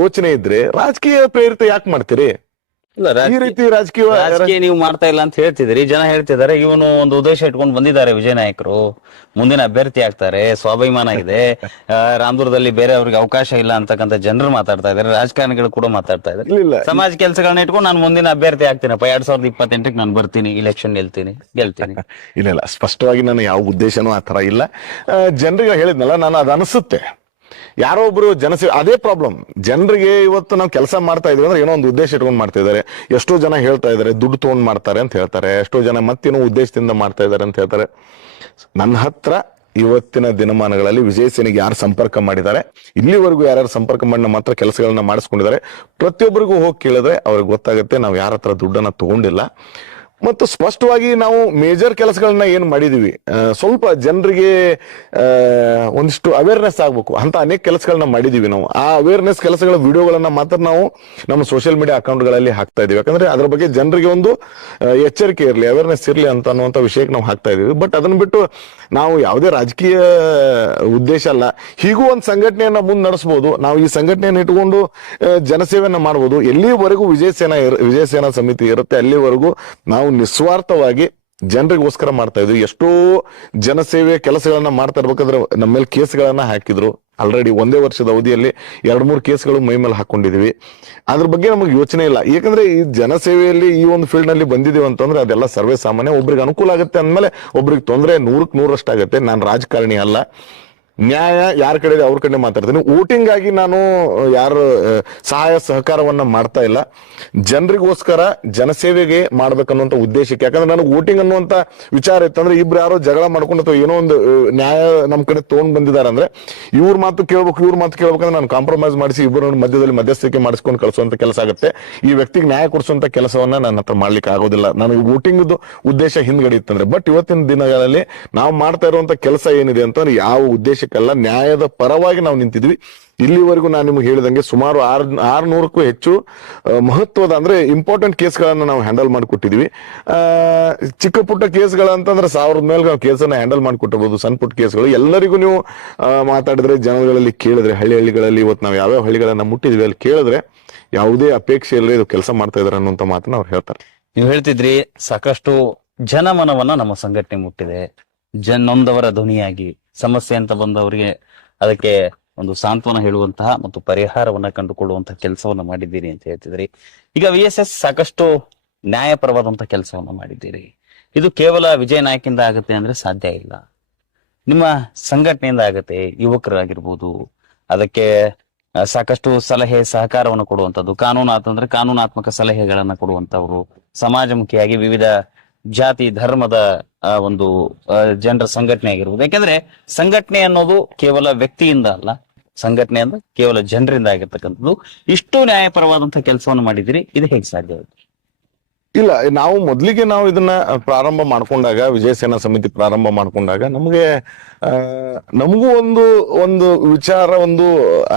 ಯೋಚನೆ ಇದ್ರೆ ರಾಜಕೀಯ ಪ್ರೇರಿತ ಯಾಕೆ ಮಾಡ್ತೀರಿ? ಈ ರೀತಿ ರಾಜಕೀಯ ನೀವು ಮಾಡ್ತಾ ಇಲ್ಲ ಅಂತ ಹೇಳ್ತಿದ್ರಿ. ಜನ ಹೇಳ್ತಿದ್ದಾರೆ ಇವನು ಒಂದು ಉದ್ದೇಶ ಇಟ್ಕೊಂಡು ಬಂದಿದ್ದಾರೆ ವಿಜಯ ನಾಯಕರು, ಮುಂದಿನ ಅಭ್ಯರ್ಥಿ ಆಗ್ತಾರೆ, ಸ್ವಾಭಿಮಾನ ಇದೆ, ರಾಮದುರ್ಗದಲ್ಲಿ ಬೇರೆ ಅವ್ರಿಗೆ ಅವಕಾಶ ಇಲ್ಲ ಅಂತಕ್ಕಂಥ ಜನರು ಮಾತಾಡ್ತಾ ಇದಾರೆ, ರಾಜಕಾರಣಿಗಳು ಕೂಡ ಮಾತಾಡ್ತಾ ಇದ್ದಾರೆ. ಸಮಾಜ ಕೆಲಸಗಳನ್ನ ಇಟ್ಕೊಂಡು ನಾನು ಮುಂದಿನ ಅಭ್ಯರ್ಥಿ ಆಗ್ತೀನಪ್ಪ, 2028ಕ್ಕೆ ನಾನು ಬರ್ತೀನಿ, ಇಲೆಕ್ಷನ್ ಗೆಲ್ತೀನಿ. ಇಲ್ಲ, ಸ್ಪಷ್ಟವಾಗಿ ನಾನು ಯಾವ ಉದ್ದೇಶನೂ ಆ ತರ ಇಲ್ಲ. ಜನರಿಗೆ ಹೇಳಿದ್ನಲ್ಲ, ನಾನು ಅದು ಅನಿಸುತ್ತೆ ಯಾರೋ ಒಬ್ರು ಜನಸೇವೆ, ಅದೇ ಪ್ರಾಬ್ಲಮ್. ಜನರಿಗೆ ಇವತ್ತು ನಾವು ಕೆಲಸ ಮಾಡ್ತಾ ಇದೀವಿ ಅಂದ್ರೆ ಏನೋ ಒಂದು ಉದ್ದೇಶ ಇಟ್ಕೊಂಡು ಮಾಡ್ತಾ ಇದಾರೆ. ಎಷ್ಟೋ ಜನ ಹೇಳ್ತಾ ಇದಾರೆ ದುಡ್ಡು ತಗೊಂಡ್ ಮಾಡ್ತಾರೆ ಅಂತ ಹೇಳ್ತಾರೆ, ಎಷ್ಟೋ ಜನ ಮತ್ತೇನೋ ಉದ್ದೇಶದಿಂದ ಮಾಡ್ತಾ ಇದಾರೆ ಅಂತ ಹೇಳ್ತಾರೆ. ನನ್ನ ಹತ್ರ ಇವತ್ತಿನ ದಿನಮಾನಗಳಲ್ಲಿ ವಿಜಯ ಸೇನೆಗೆ ಯಾರು ಸಂಪರ್ಕ ಮಾಡಿದ್ದಾರೆ, ಇಲ್ಲಿವರೆಗೂ ಯಾರ್ಯಾರು ಸಂಪರ್ಕ ಮಾಡಿ ನಮ್ಮ ಹತ್ರ ಕೆಲಸಗಳನ್ನ ಮಾಡಿಸ್ಕೊಂಡಿದ್ದಾರೆ, ಪ್ರತಿಯೊಬ್ಬರಿಗೂ ಹೋಗಿ ಕೇಳಿದ್ರೆ ಅವ್ರಿಗೆ ಗೊತ್ತಾಗುತ್ತೆ ನಾವು ಯಾರ ಹತ್ರ ದುಡ್ಡನ್ನ ತಗೊಂಡಿಲ್ಲ. ಮತ್ತು ಸ್ಪಷ್ಟವಾಗಿ ನಾವು ಮೇಜರ್ ಕೆಲಸಗಳನ್ನ ಏನ್ ಮಾಡಿದೀವಿ, ಸ್ವಲ್ಪ ಜನರಿಗೆ ಒಂದಿಷ್ಟು ಅವೇರ್ನೆಸ್ ಆಗ್ಬೇಕು ಅಂತ ಅನೇಕ ಕೆಲಸಗಳನ್ನ ಮಾಡಿದೀವಿ ನಾವು. ಆ ಅವೇರ್ನೆಸ್ ಕೆಲಸಗಳ ವಿಡಿಯೋಗಳನ್ನ ಮಾತ್ರ ನಾವು ನಮ್ಮ ಸೋಷಿಯಲ್ ಮೀಡಿಯಾ ಅಕೌಂಟ್ಗಳಲ್ಲಿ ಹಾಕ್ತಾ ಇದೀವಿ. ಯಾಕಂದ್ರೆ ಅದ್ರ ಬಗ್ಗೆ ಜನರಿಗೆ ಒಂದು ಎಚ್ಚರಿಕೆ ಇರಲಿ, ಅವೇರ್ನೆಸ್ ಇರಲಿ ಅಂತ ಅನ್ನುವಂಥ ವಿಷಯಕ್ಕೆ ನಾವು ಹಾಕ್ತಾ ಇದೀವಿ. ಬಟ್ ಅದನ್ನ ಬಿಟ್ಟು ನಾವು ಯಾವುದೇ ರಾಜಕೀಯ ಉದ್ದೇಶ ಅಲ್ಲ. ಹೀಗೂ ಒಂದು ಸಂಘಟನೆಯನ್ನ ಮುಂದೆ ನಡೆಸಬಹುದು. ನಾವು ಈ ಸಂಘಟನೆಯನ್ನು ಇಟ್ಕೊಂಡು ಜನಸೇವೆಯನ್ನ ಮಾಡಬಹುದು. ಎಲ್ಲಿವರೆಗೂ ವಿಜಯ ಸೇನಾ ಸಮಿತಿ ಇರುತ್ತೆ ಅಲ್ಲಿವರೆಗೂ ನಾವು ನಿಸ್ವಾರ್ಥವಾಗಿ ಜನರಿಗೋಸ್ಕರ ಮಾಡ್ತಾ ಇದ್ವಿ. ಎಷ್ಟೋ ಜನಸೇವೆ ಕೆಲಸಗಳನ್ನ ಮಾಡ್ತಾ ಇರ್ಬೇಕಾದ್ರೆ ನಮ್ಮ ಮೇಲೆ ಕೇಸ್ಗಳನ್ನ ಹಾಕಿದ್ರು. ಆಲ್ರೆಡಿ ಒಂದೇ ವರ್ಷದ ಅವಧಿಯಲ್ಲಿ 2-3 ಕೇಸ್ಗಳು ಮೈ ಮೇಲೆ ಹಾಕೊಂಡಿದೀವಿ. ಅದ್ರ ಬಗ್ಗೆ ನಮಗೆ ಯೋಚನೆ ಇಲ್ಲ. ಯಾಕಂದ್ರೆ ಈ ಜನಸೇವೆಯಲ್ಲಿ ಈ ಒಂದು ಫೀಲ್ಡ್ ನಲ್ಲಿ ಬಂದಿದೀವಿ ಅಂತಂದ್ರೆ ಅದೆಲ್ಲ ಸರ್ವೇ ಸಾಮಾನ್ಯ. ಒಬ್ರಿಗೆ ಅನುಕೂಲ ಆಗುತ್ತೆ ಅಂದ್ಮೇಲೆ ಒಬ್ರಿಗೆ ತೊಂದರೆ 100ಕ್ಕೆ 100ರಷ್ಟು ಆಗುತ್ತೆ. ನಾನು ರಾಜಕಾರಣಿ ಅಲ್ಲ, ನ್ಯಾಯ ಯಾರ ಕಡೆ ಅವ್ರ ಕಡೆ ಮಾತಾಡ್ತೀನಿ. ವೋಟಿಂಗ್ ಆಗಿ ನಾನು ಯಾರು ಸಹಾಯ ಸಹಕಾರವನ್ನ ಮಾಡ್ತಾ ಇಲ್ಲ. ಜನರಿಗೋಸ್ಕರ ಜನಸೇವೆಗೆ ಮಾಡ್ಬೇಕನ್ನುವಂತ ಉದ್ದೇಶಕ್ಕೆ. ಯಾಕಂದ್ರೆ ನನಗೆ ವೋಟಿಂಗ್ ಅನ್ನುವಂತ ವಿಚಾರ ಇತ್ತಂದ್ರೆ ಇಬ್ರು ಯಾರೋ ಜಗಳ ಮಾಡ್ಕೊಂಡು ಅಥವಾ ಏನೋ ಒಂದು ನ್ಯಾಯ ನಮ್ ಕಡೆ ತಗೊಂಡ್ ಬಂದಿದ್ದಾರೆ ಅಂದ್ರೆ ಇವ್ರ ಮಾತು ಕೇಳ್ಬೇಕಂದ್ರೆ ನಾನು ಕಾಂಪ್ರಮೈಸ್ ಮಾಡಿಸಿ ಇಬ್ಬರು ಮಧ್ಯದಲ್ಲಿ ಮಧ್ಯಸ್ಥಿಕೆ ಮಾಡಿಸ್ಕೊಂಡು ಕಳಿಸುವಂತ ಕೆಲಸ ಆಗುತ್ತೆ. ಈ ವ್ಯಕ್ತಿಗೆ ನ್ಯಾಯ ಕೊಡಿಸುವಂತ ಕೆಲಸವನ್ನ ನನ್ನ ಹತ್ರ ಮಾಡ್ಲಿಕ್ಕೆ ಆಗೋದಿಲ್ಲ. ನನಗೆ ವೋಟಿಂಗ್ ಉದ್ದೇಶ ಹಿಂದ್ಗಡೆ ಇತ್ತಂದ್ರೆ. ಬಟ್ ಇವತ್ತಿನ ದಿನಗಳಲ್ಲಿ ನಾವು ಮಾಡ್ತಾ ಇರುವಂತ ಕೆಲಸ ಏನಿದೆ ಅಂತಂದ್ರೆ ಯಾವ ಉದ್ದೇಶಕ್ಕಲ್ಲ, ನ್ಯಾಯದ ಪರವಾಗಿ ನಾವು ನಿಂತಿದ್ವಿ. ಇಲ್ಲಿವರೆಗೂ ನಾನು ನಿಮ್ಗೆ ಹೇಳಿದಂಗೆ ಸುಮಾರು 600ಕ್ಕೂ ಹೆಚ್ಚು ಮಹತ್ವದ ಅಂದ್ರೆ ಇಂಪಾರ್ಟೆಂಟ್ ಕೇಸ್ಗಳನ್ನ ನಾವು ಹ್ಯಾಂಡಲ್ ಮಾಡಿಕೊಟ್ಟಿದ್ವಿ. ಚಿಕ್ಕ ಪುಟ್ಟ ಕೇಸ್ಗಳಂತಂದ್ರೆ 1000 ಮೇಲೆ ನಾವು ಕೇಸನ್ನ ಹ್ಯಾಂಡಲ್ ಮಾಡಿಕೊಟ್ಟಿರ್ಬೋದು. ಸಣ್ಣ ಪುಟ್ಟ ಕೇಸ್ಗಳು ಎಲ್ಲರಿಗೂ ನೀವು ಮಾತಾಡಿದ್ರೆ, ಜನಗಳಲ್ಲಿ ಕೇಳಿದ್ರೆ, ಹಳ್ಳಿಗಳಲ್ಲಿ ಇವತ್ತು ನಾವು ಯಾವ್ಯಾವ ಹಳ್ಳಿಗಳನ್ನ ಮುಟ್ಟಿದ್ವಿ ಅಲ್ಲಿ ಕೇಳಿದ್ರೆ ಯಾವುದೇ ಅಪೇಕ್ಷೆ ಇಲ್ಲದೆ ಇದು ಕೆಲಸ ಮಾಡ್ತಾ ಇದಾರೆ ಅನ್ನುವಂತ ಮಾತನ್ನ ಅವ್ರು ಹೇಳ್ತಾರೆ. ನೀವು ಹೇಳ್ತಿದ್ರಿ ಸಾಕಷ್ಟು ಜನಮನವನ್ನ ನಮ್ಮ ಸಂಘಟನೆ ಮುಟ್ಟಿದೆ, ನೊಂದವರ ಧ್ವನಿಯಾಗಿ ಸಮಸ್ಯೆ ಅಂತ ಬಂದವರಿಗೆ ಅದಕ್ಕೆ ಒಂದು ಸಾಂತ್ವನ ಹೇಳುವಂತಹ ಮತ್ತು ಪರಿಹಾರವನ್ನ ಕಂಡುಕೊಳ್ಳುವಂತಹ ಕೆಲಸವನ್ನ ಮಾಡಿದ್ದೀರಿ ಅಂತ ಹೇಳ್ತಿದ್ರಿ. ಈಗ VSS ಸಾಕಷ್ಟು ನ್ಯಾಯಪರವಾದಂತಹ ಕೆಲಸವನ್ನ ಮಾಡಿದ್ದೀರಿ. ಇದು ಕೇವಲ ವಿಜಯ ನಾಯಕಿಂದ ಆಗುತ್ತೆ ಅಂದ್ರೆ ಸಾಧ್ಯ ಇಲ್ಲ, ನಿಮ್ಮ ಸಂಘಟನೆಯಿಂದ ಆಗುತ್ತೆ. ಯುವಕರಾಗಿರ್ಬೋದು, ಅದಕ್ಕೆ ಸಾಕಷ್ಟು ಸಲಹೆ ಸಹಕಾರವನ್ನು ಕೊಡುವಂಥದ್ದು, ಕಾನೂನು ಆತಂದ್ರೆ ಕಾನೂನಾತ್ಮಕ ಸಲಹೆಗಳನ್ನ ಕೊಡುವಂತವ್ರು, ಸಮಾಜಮುಖಿಯಾಗಿ ವಿವಿಧ ಜಾತಿ ಧರ್ಮದ ಒಂದು ಜನರ ಸಂಘಟನೆ ಆಗಿರ್ಬೋದು. ಯಾಕೆಂದ್ರೆ ಸಂಘಟನೆ ಅನ್ನೋದು ಕೇವಲ ವ್ಯಕ್ತಿಯಿಂದ ಅಲ್ಲ, ಸಂಘಟನೆ ಅಂದ್ರೆ ಕೇವಲ ಜನರಿಂದ ಆಗಿರ್ತಕ್ಕಂಥದ್ದು. ಇಷ್ಟು ನ್ಯಾಯಪರವಾದಂತಹ ಕೆಲಸವನ್ನು ಮಾಡಿದಿರಿ, ಇದು ಹೇಗೆ ಸಾಧ್ಯ? ಇಲ್ಲ, ನಾವು ಮೊದಲಿಗೆ ನಾವು ಇದನ್ನ ಪ್ರಾರಂಭ ಮಾಡ್ಕೊಂಡಾಗ, ವಿಜಯ ಸೇನಾ ಸಮಿತಿ ಪ್ರಾರಂಭ ಮಾಡ್ಕೊಂಡಾಗ ನಮಗೂ ಒಂದು ವಿಚಾರ, ಒಂದು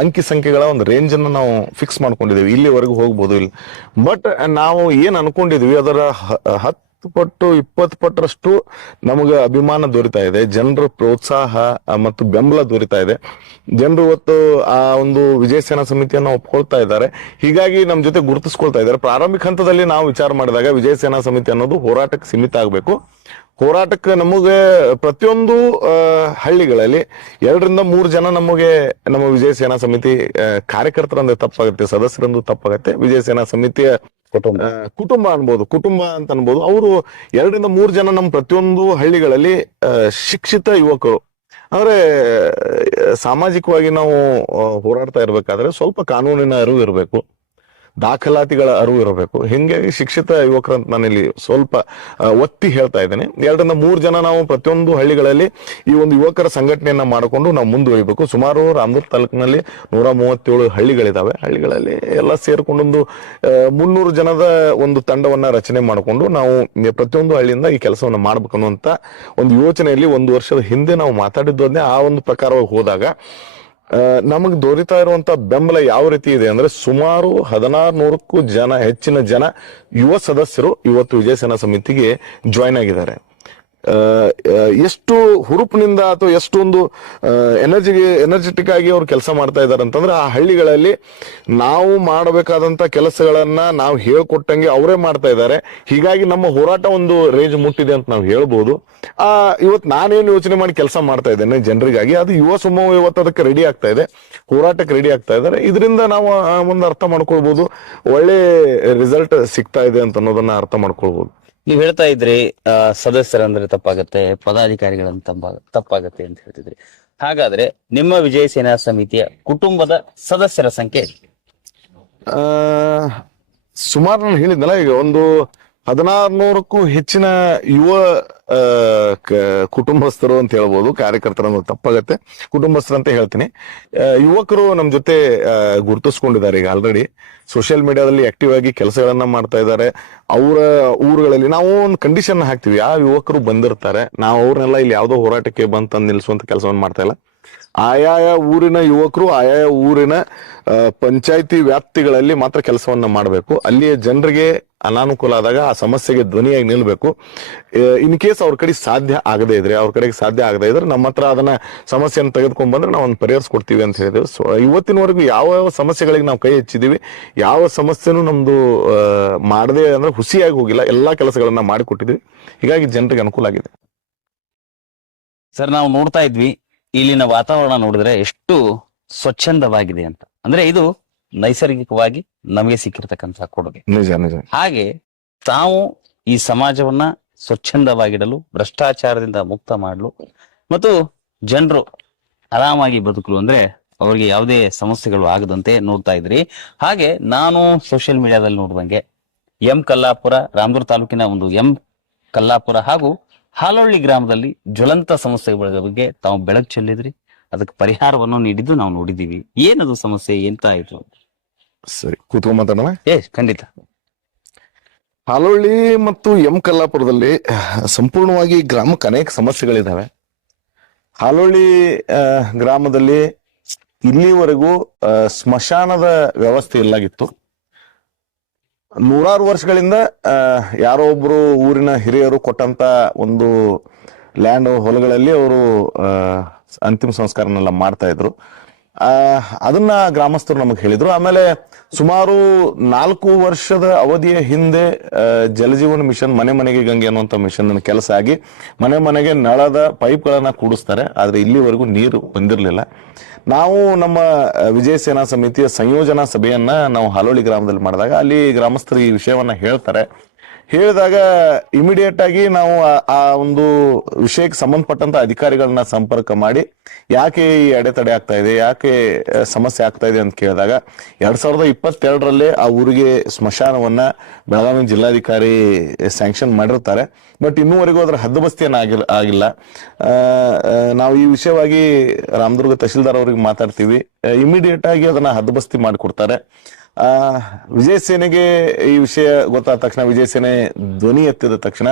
ಅಂಕಿ ಸಂಖ್ಯೆಗಳ ಒಂದು ರೇಂಜ್ ಅನ್ನು ನಾವು ಫಿಕ್ಸ್ ಮಾಡ್ಕೊಂಡಿದ್ದೀವಿ. ಇಲ್ಲಿವರೆಗೂ ಹೋಗ್ಬೋದು ಇಲ್ಲ. ಬಟ್ ನಾವು ಏನ್ ಅನ್ಕೊಂಡಿದ್ವಿ ಅದರ 10 ಪಟ್ಟು 20 ಪಟ್ಟರಷ್ಟು ನಮಗೆ ಅಭಿಮಾನ ದೊರೀತಾ ಇದೆ, ಜನರ ಪ್ರೋತ್ಸಾಹ ಮತ್ತು ಬೆಂಬಲ ದೊರೀತಾ ಇದೆ. ಜನರು ಇವತ್ತು ಆ ಒಂದು ವಿಜಯ ಸೇನಾ ಸಮಿತಿಯನ್ನು ಒಪ್ಕೊಳ್ತಾ ಇದ್ದಾರೆ. ಹೀಗಾಗಿ ನಮ್ಮ ಜೊತೆ ಗುರುತಿಸ್ಕೊಳ್ತಾ ಇದ್ದಾರೆ. ಪ್ರಾರಂಭಿಕ ಹಂತದಲ್ಲಿ ನಾವು ವಿಚಾರ ಮಾಡಿದಾಗ ವಿಜಯ ಸೇನಾ ಸಮಿತಿ ಅನ್ನೋದು ಹೋರಾಟಕ್ಕೆ ಸೀಮಿತ ಆಗಬೇಕು. ಹೋರಾಟಕ್ಕೆ ನಮಗೆ ಪ್ರತಿಯೊಂದು ಹಳ್ಳಿಗಳಲ್ಲಿ 2ರಿಂದ 3 ಜನ ನಮಗೆ ನಮ್ಮ ವಿಜಯ ಸೇನಾ ಸಮಿತಿ ಕಾರ್ಯಕರ್ತರಂದ್ರೆ ತಪ್ಪಾಗುತ್ತೆ, ಸದಸ್ಯರಂದು ತಪ್ಪಾಗುತ್ತೆ. ವಿಜಯ ಸೇನಾ ಸಮಿತಿಯ ಕುಟುಂಬ ಕುಟುಂಬ ಅನ್ಬೋದು, ಕುಟುಂಬ ಅಂತ ಅನ್ಬೋದು. ಅವರು 2 3 ಜನ ನಮ್ಮ ಪ್ರತಿಯೊಂದು ಹಳ್ಳಿಗಳಲ್ಲಿ ಶಿಕ್ಷಿತ ಯುವಕರು. ಅಂದ್ರೆ ಸಾಮಾಜಿಕವಾಗಿ ನಾವು ಹೋರಾಡ್ತಾ ಇರ್ಬೇಕಾದ್ರೆ ಸ್ವಲ್ಪ ಕಾನೂನಿನ ಅರಿವು ಇರಬೇಕು, ದಾಖಲಾತಿಗಳ ಅರಿವು ಇರಬೇಕು. ಹಿಂಗಾಗಿ ಶಿಕ್ಷಿತ ಯುವಕರಂತ ನಾನಿಲ್ಲಿ ಸ್ವಲ್ಪ ಒತ್ತಿ ಹೇಳ್ತಾ ಇದ್ದೇನೆ. 2 3 ಜನ ನಾವು ಪ್ರತಿಯೊಂದು ಹಳ್ಳಿಗಳಲ್ಲಿ ಈ ಒಂದು ಯುವಕರ ಸಂಘಟನೆಯನ್ನ ಮಾಡಿಕೊಂಡು ನಾವು ಮುಂದುವರಿಬೇಕು. ಸುಮಾರು ರಾಮದುರ್ಗ ತಾಲೂಕಿನಲ್ಲಿ 137 ಹಳ್ಳಿಗಳಿದಾವೆ. ಹಳ್ಳಿಗಳಲ್ಲಿ ಎಲ್ಲ ಸೇರ್ಕೊಂಡೊಂದು 300 ಜನದ ಒಂದು ತಂಡವನ್ನ ರಚನೆ ಮಾಡಿಕೊಂಡು ನಾವು ಪ್ರತಿಯೊಂದು ಹಳ್ಳಿಯಿಂದ ಈ ಕೆಲಸವನ್ನ ಮಾಡ್ಬೇಕು ಅನ್ನುವಂತ ಒಂದು ಯೋಚನೆಯಲ್ಲಿ 1 ವರ್ಷದ ಹಿಂದೆ ನಾವು ಮಾತಾಡಿದ್ದೇ. ಆ ಒಂದು ಪ್ರಕಾರವಾಗಿ ಹೋದಾಗ ನಮಗೆ ದೊರೀತಾ ಇರುವಂತ ಬೆಂಬಲ ಯಾವ ರೀತಿ ಇದೆ ಅಂದ್ರೆ, ಸುಮಾರು 1600ಕ್ಕೂ ಹೆಚ್ಚಿನ ಜನ ಯುವ ಸದಸ್ಯರು ಇವತ್ತು ವಿಜಯ ಸೇನಾ ಸಮಿತಿಗೆ ಜಾಯ್ನ್ ಆಗಿದ್ದಾರೆ. ಎಷ್ಟು ಹುರುಪಿನಿಂದ ಅಥವಾ ಎಷ್ಟೊಂದು ಎನರ್ಜೆಟಿಕ್ ಆಗಿ ಅವ್ರು ಕೆಲಸ ಮಾಡ್ತಾ ಇದ್ದಾರೆ ಅಂತಂದ್ರೆ, ಆ ಹಳ್ಳಿಗಳಲ್ಲಿ ನಾವು ಮಾಡಬೇಕಾದಂತ ಕೆಲಸಗಳನ್ನ ನಾವು ಹೇಳ್ಕೊಟ್ಟಂಗೆ ಅವರೇ ಮಾಡ್ತಾ ಇದ್ದಾರೆ. ಹೀಗಾಗಿ ನಮ್ಮ ಹೋರಾಟ ಒಂದು ರೇಂಜ್ ಮುಟ್ಟಿದೆ ಅಂತ ನಾವು ಹೇಳ್ಬೋದು. ಇವತ್ತು ನಾನೇನು ಯೋಚನೆ ಮಾಡಿ ಕೆಲಸ ಮಾಡ್ತಾ ಇದ್ದೇನೆ ಜನರಿಗಾಗಿ, ಅದು ಯುವ ಸಮೂಹ ಇವತ್ತು ಅದಕ್ಕೆ ರೆಡಿ ಆಗ್ತಾ ಇದೆ, ಹೋರಾಟಕ್ಕೆ ರೆಡಿ ಆಗ್ತಾ ಇದ್ದಾರೆ. ಇದರಿಂದ ನಾವು ಒಂದು ಅರ್ಥ ಮಾಡ್ಕೊಳ್ಬಹುದು, ಒಳ್ಳೆ ರಿಸಲ್ಟ್ ಸಿಗ್ತಾ ಇದೆ ಅಂತ ಅನ್ನೋದನ್ನ ಅರ್ಥ ಮಾಡ್ಕೊಳ್ಬಹುದು. ನೀವ್ ಹೇಳ್ತಾ ಇದ್ರಿ ಸದಸ್ಯರಂದ್ರೆ ತಪ್ಪಾಗತ್ತೆ, ಪದಾಧಿಕಾರಿಗಳಂತ ತಪ್ಪಾಗತ್ತೆ ಅಂತ ಹೇಳ್ತಿದ್ರಿ. ಹಾಗಾದ್ರೆ ನಿಮ್ಮ ವಿಜಯ ಸೇನಾ ಸಮಿತಿಯ ಕುಟುಂಬದ ಸದಸ್ಯರ ಸಂಖ್ಯೆ ಸುಮಾರು ನಾನು ಹೇಳಿದ್ನಲ್ಲ, ಈಗ ಒಂದು 1600ಕ್ಕೂ ಹೆಚ್ಚಿನ ಯುವ ಕುಟುಂಬಸ್ಥರು ಅಂತ ಹೇಳ್ಬೋದು. ಕಾರ್ಯಕರ್ತರು ತಪ್ಪಾಗತ್ತೆ, ಕುಟುಂಬಸ್ಥರು ಅಂತ ಹೇಳ್ತೀನಿ. ಯುವಕರು ನಮ್ಮ ಜೊತೆ ಗುರುತಿಸ್ಕೊಂಡಿದ್ದಾರೆ. ಈಗ ಆಲ್ರೆಡಿ ಸೋಷಿಯಲ್ ಮೀಡಿಯಾದಲ್ಲಿ ಆಕ್ಟಿವ್ ಆಗಿ ಕೆಲಸಗಳನ್ನ ಮಾಡ್ತಾ ಇದ್ದಾರೆ. ಅವರ ಊರುಗಳಲ್ಲಿ ನಾವು ಒಂದು ಕಂಡೀಷನ್ ಹಾಕ್ತಿವಿ, ಯಾವ ಯುವಕರು ಬಂದಿರ್ತಾರೆ ನಾವು ಅವ್ರನ್ನೆಲ್ಲ ಇಲ್ಲಿ ಯಾವ್ದೋ ಹೋರಾಟಕ್ಕೆ ಬಂತಂದು ನಿಲ್ಲಿಸುವಂತ ಕೆಲಸವನ್ನ ಮಾಡ್ತಾ ಇಲ್ಲ. ಆಯಾಯ ಊರಿನ ಯುವಕರು ಆಯಾಯ ಊರಿನ ಪಂಚಾಯಿತಿ ವ್ಯಾಪ್ತಿಗಳಲ್ಲಿ ಮಾತ್ರ ಕೆಲಸವನ್ನ ಮಾಡಬೇಕು. ಅಲ್ಲಿಯ ಜನರಿಗೆ ಅನಾನುಕೂಲ ಆದಾಗ ಆ ಸಮಸ್ಯೆಗೆ ಧ್ವನಿಯಾಗಿ ನಿಲ್ಬೇಕು. ಇನ್ ಕೇಸ್ ಅವ್ರ ಕಡೆ ಸಾಧ್ಯ ಆಗದೇ ಇದ್ರೆ, ಅವ್ರ ಕಡೆಗೆ ಸಾಧ್ಯ ಆಗದೇ ಇದ್ರೆ ನಮ್ಮ ಹತ್ರ ಅದನ್ನ ಸಮಸ್ಯೆಯನ್ನು ತೆಗೆದುಕೊಂಡ್ ಬಂದ್ರೆ ನಾವು ಒಂದು ಪರಿಹರಿಸ್ಕೊಡ್ತೀವಿ ಅಂತ ಹೇಳಿದ್ವಿ. ಸೊ ಇವತ್ತಿನವರೆಗೂ ಯಾವ ಸಮಸ್ಯೆಗಳಿಗೆ ನಾವು ಕೈ ಹೆಚ್ಚಿದೀವಿ, ಯಾವ ಸಮಸ್ಯೆನೂ ನಮ್ದು ಮಾಡದೆ ಅಂದ್ರೆ ಹುಸಿಯಾಗಿ ಹೋಗಿಲ್ಲ, ಎಲ್ಲಾ ಕೆಲಸಗಳನ್ನ ಮಾಡಿಕೊಟ್ಟಿದ್ವಿ. ಹೀಗಾಗಿ ಜನರಿಗೆ ಅನುಕೂಲ ಆಗಿದೆ. ಸರ್, ನಾವು ನೋಡ್ತಾ ಇದ್ವಿ ಇಲ್ಲಿನ ವಾತಾವರಣ ನೋಡಿದ್ರೆ ಎಷ್ಟು ಸ್ವಚ್ಛಂದವಾಗಿದೆ ಅಂತ. ಅಂದ್ರೆ ಇದು ನೈಸರ್ಗಿಕವಾಗಿ ನಮಗೆ ಸಿಕ್ಕಿರ್ತಕ್ಕಂತಹ ಕೊಡುಗೆ. ನಿಜ ನಿಜ. ಹಾಗೆ ತಾವು ಈ ಸಮಾಜವನ್ನ ಸ್ವಚ್ಛಂದವಾಗಿಡಲು, ಭ್ರಷ್ಟಾಚಾರದಿಂದ ಮುಕ್ತ ಮಾಡಲು ಮತ್ತು ಜನರು ಆರಾಮಾಗಿ ಬದುಕಲು, ಅಂದ್ರೆ ಅವ್ರಿಗೆ ಯಾವುದೇ ಸಮಸ್ಯೆಗಳು ಆಗದಂತೆ ನೋಡ್ತಾ ಇದ್ರಿ. ಹಾಗೆ ನಾನು ಸೋಷಿಯಲ್ ಮೀಡಿಯಾದಲ್ಲಿ ನೋಡಿದಂಗೆ ಕಲ್ಲಾಪುರ, ರಾಮದುರ್ಗ ತಾಲೂಕಿನ ಒಂದು ಕಲ್ಲಾಪುರ ಹಾಗೂ ಹಾಲೊಳ್ಳಿ ಗ್ರಾಮದಲ್ಲಿ ಜ್ವಲಂತ ಸಮಸ್ಯೆಗಳ ಬಗ್ಗೆ ತಾವು ಬೆಳಕು ಚೆಲ್ಲಿದ್ರಿ, ಅದಕ್ಕೆ ಪರಿಹಾರವನ್ನು ನೀಡಿದ್ದು ನಾವು ನೋಡಿದೀವಿ. ಏನದು ಸಮಸ್ಯೆ, ಎಂತ ಆಯ್ತು? ಸರಿ, ಕೂತ್ಕೊಂಡ್ ಮಾತಾಡೋಣ. ಖಂಡಿತ. ಹಾಲೊಳ್ಳಿ ಮತ್ತು ಕಲ್ಲಾಪುರದಲ್ಲಿ ಸಂಪೂರ್ಣವಾಗಿ ಗ್ರಾಮಕ್ಕೆ ಅನೇಕ ಸಮಸ್ಯೆಗಳಿದಾವೆ. ಹಾಲೊಳ್ಳಿ ಗ್ರಾಮದಲ್ಲಿ ಇಲ್ಲಿವರೆಗೂ ಸ್ಮಶಾನದ ವ್ಯವಸ್ಥೆ ಇಲ್ಲಾಗಿತ್ತು. 100 ವರ್ಷಗಳಿಂದ ಯಾರೋ ಒಬ್ರು ಊರಿನ ಹಿರಿಯರು ಕೊಟ್ಟಂತ ಒಂದು ಲ್ಯಾಂಡ್ ಹೊಲಗಳಲ್ಲಿ ಅವರು ಅಂತಿಮ ಸಂಸ್ಕಾರನೆಲ್ಲ ಮಾಡ್ತಾ ಇದ್ರು. ಅದನ್ನ ಗ್ರಾಮಸ್ಥರು ನಮಗೆ ಹೇಳಿದ್ರು. ಆಮೇಲೆ ಸುಮಾರು 4 ವರ್ಷದ ಅವಧಿಯ ಹಿಂದೆ ಜಲಜೀವನ ಮಿಷನ್ ಮನೆ ಮನೆಗೆ ಗಂಗೆ ಅನ್ನುವಂತ ಮಿಷನ್ ಕೆಲಸ ಆಗಿ ಮನೆ ಮನೆಗೆ ನಳದ ಪೈಪ್ಗಳನ್ನ ಕೂಡಿಸ್ತಾರೆ. ಆದ್ರೆ ಇಲ್ಲಿವರೆಗೂ ನೀರು ಬಂದಿರಲಿಲ್ಲ. ನಾವು ನಮ್ಮ ವಿಜಯ ಸೇನಾ ಸಮಿತಿಯ ಸಂಯೋಜನಾ ಸಭೆಯನ್ನ ನಾವು ಹಾಲೊಳ್ಳಿ ಗ್ರಾಮದಲ್ಲಿ ಮಾಡಿದಾಗ ಅಲ್ಲಿ ಗ್ರಾಮಸ್ಥರು ಈ ವಿಷಯವನ್ನ ಹೇಳ್ತಾರೆ. ಹೇಳಿದಾಗ ಇಮಿಡಿಯೇಟ್ ಆಗಿ ನಾವು ಆ ಒಂದು ವಿಷಯಕ್ಕೆ ಸಂಬಂಧಪಟ್ಟಂತ ಅಧಿಕಾರಿಗಳನ್ನ ಸಂಪರ್ಕ ಮಾಡಿ ಯಾಕೆ ಈ ಅಡೆತಡೆ ಆಗ್ತಾ ಇದೆ, ಯಾಕೆ ಸಮಸ್ಯೆ ಆಗ್ತಾ ಇದೆ ಅಂತ ಕೇಳಿದಾಗ 2022ರಲ್ಲಿ ಆ ಊರಿಗೆ ಸ್ಮಶಾನವನ್ನ ಬೆಳಗಾವಿ ಜಿಲ್ಲಾಧಿಕಾರಿ ಸ್ಯಾಂಕ್ಷನ್ ಮಾಡಿರ್ತಾರೆ. ಬಟ್ ಇನ್ನೂವರೆಗೂ ಅದರ ಹದ್ದುಬಸ್ತಿಯನ್ನ ಆಗಿಲ್ಲ. ನಾವು ಈ ವಿಷಯವಾಗಿ ರಾಮದುರ್ಗ ತಹಶೀಲ್ದಾರ್ ಅವ್ರಿಗೆ ಮಾತಾಡ್ತೀವಿ. ಇಮಿಡಿಯೇಟ್ ಆಗಿ ಅದನ್ನ ಹದ್ದುಬಸ್ತಿ ಮಾಡಿಕೊಡ್ತಾರೆ. ವಿಜಯ ಸೇನೆಗೆ ಈ ವಿಷಯ ಗೊತ್ತಾದ ತಕ್ಷಣ, ವಿಜಯ ಸೇನೆ ಧ್ವನಿ ಎತ್ತಿದ ತಕ್ಷಣ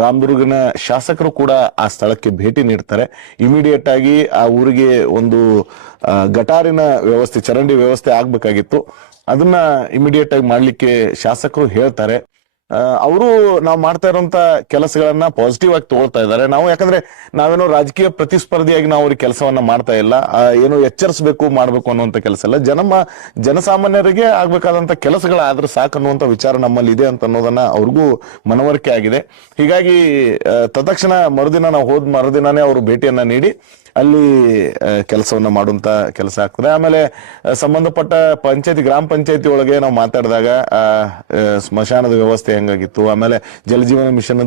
ರಾಮದುರ್ಗನ ಶಾಸಕರು ಕೂಡ ಆ ಸ್ಥಳಕ್ಕೆ ಭೇಟಿ ನೀಡ್ತಾರೆ. ಇಮಿಡಿಯೇಟ್ ಆಗಿ ಆ ಊರಿಗೆ ಒಂದು ಗಟಾರಿನ ವ್ಯವಸ್ಥೆ, ಚರಂಡಿ ವ್ಯವಸ್ಥೆ ಆಗ್ಬೇಕಾಗಿತ್ತು. ಅದನ್ನ ಇಮಿಡಿಯೇಟ್ ಆಗಿ ಮಾಡ್ಲಿಕ್ಕೆ ಶಾಸಕರು ಹೇಳ್ತಾರೆ. ಅವರು ನಾವು ಮಾಡ್ತಾ ಇರುವಂತ ಕೆಲಸಗಳನ್ನ ಪಾಸಿಟಿವ್ ಆಗಿ ತಗೊಳ್ತಾ ಇದ್ದಾರೆ. ನಾವು ಯಾಕಂದ್ರೆ ನಾವೇನೋ ರಾಜಕೀಯ ಪ್ರತಿಸ್ಪರ್ಧಿಯಾಗಿ ನಾವು ಅವ್ರಿಗೆ ಕೆಲಸವನ್ನ ಮಾಡ್ತಾ ಇಲ್ಲ, ಏನೋ ಎಚ್ಚರಿಸಬೇಕು ಮಾಡ್ಬೇಕು ಅನ್ನುವಂತ ಕೆಲಸ ಇಲ್ಲ. ಜನಸಾಮಾನ್ಯರಿಗೆ ಆಗ್ಬೇಕಾದಂತ ಕೆಲಸಗಳಾದ್ರೆ ಸಾಕು ಅನ್ನುವಂತ ವಿಚಾರ ನಮ್ಮಲ್ಲಿ ಇದೆ ಅಂತ ಅನ್ನೋದನ್ನ ಅವ್ರಿಗೂ ಮನವರಿಕೆ ಆಗಿದೆ. ಹೀಗಾಗಿ ತತ್ಕ್ಷಣ ಮರುದಿನ ನಾವು ಹೋದ್ ಮರುದಿನಾನೇ ಅವರು ಭೇಟಿಯನ್ನ ನೀಡಿ ಅಲ್ಲಿ ಕೆಲಸವನ್ನ ಮಾಡುವಂತ ಕೆಲಸ ಆಗ್ತದೆ. ಆಮೇಲೆ ಸಂಬಂಧಪಟ್ಟ ಗ್ರಾಮ ಪಂಚಾಯತಿ ಒಳಗೆ ನಾವು ಮಾತಾಡಿದಾಗ ಸ್ಮಶಾನದ ವ್ಯವಸ್ಥೆ ಹೆಂಗಾಗಿತ್ತು, ಆಮೇಲೆ ಜಲಜೀವನ ಮಿಷನ್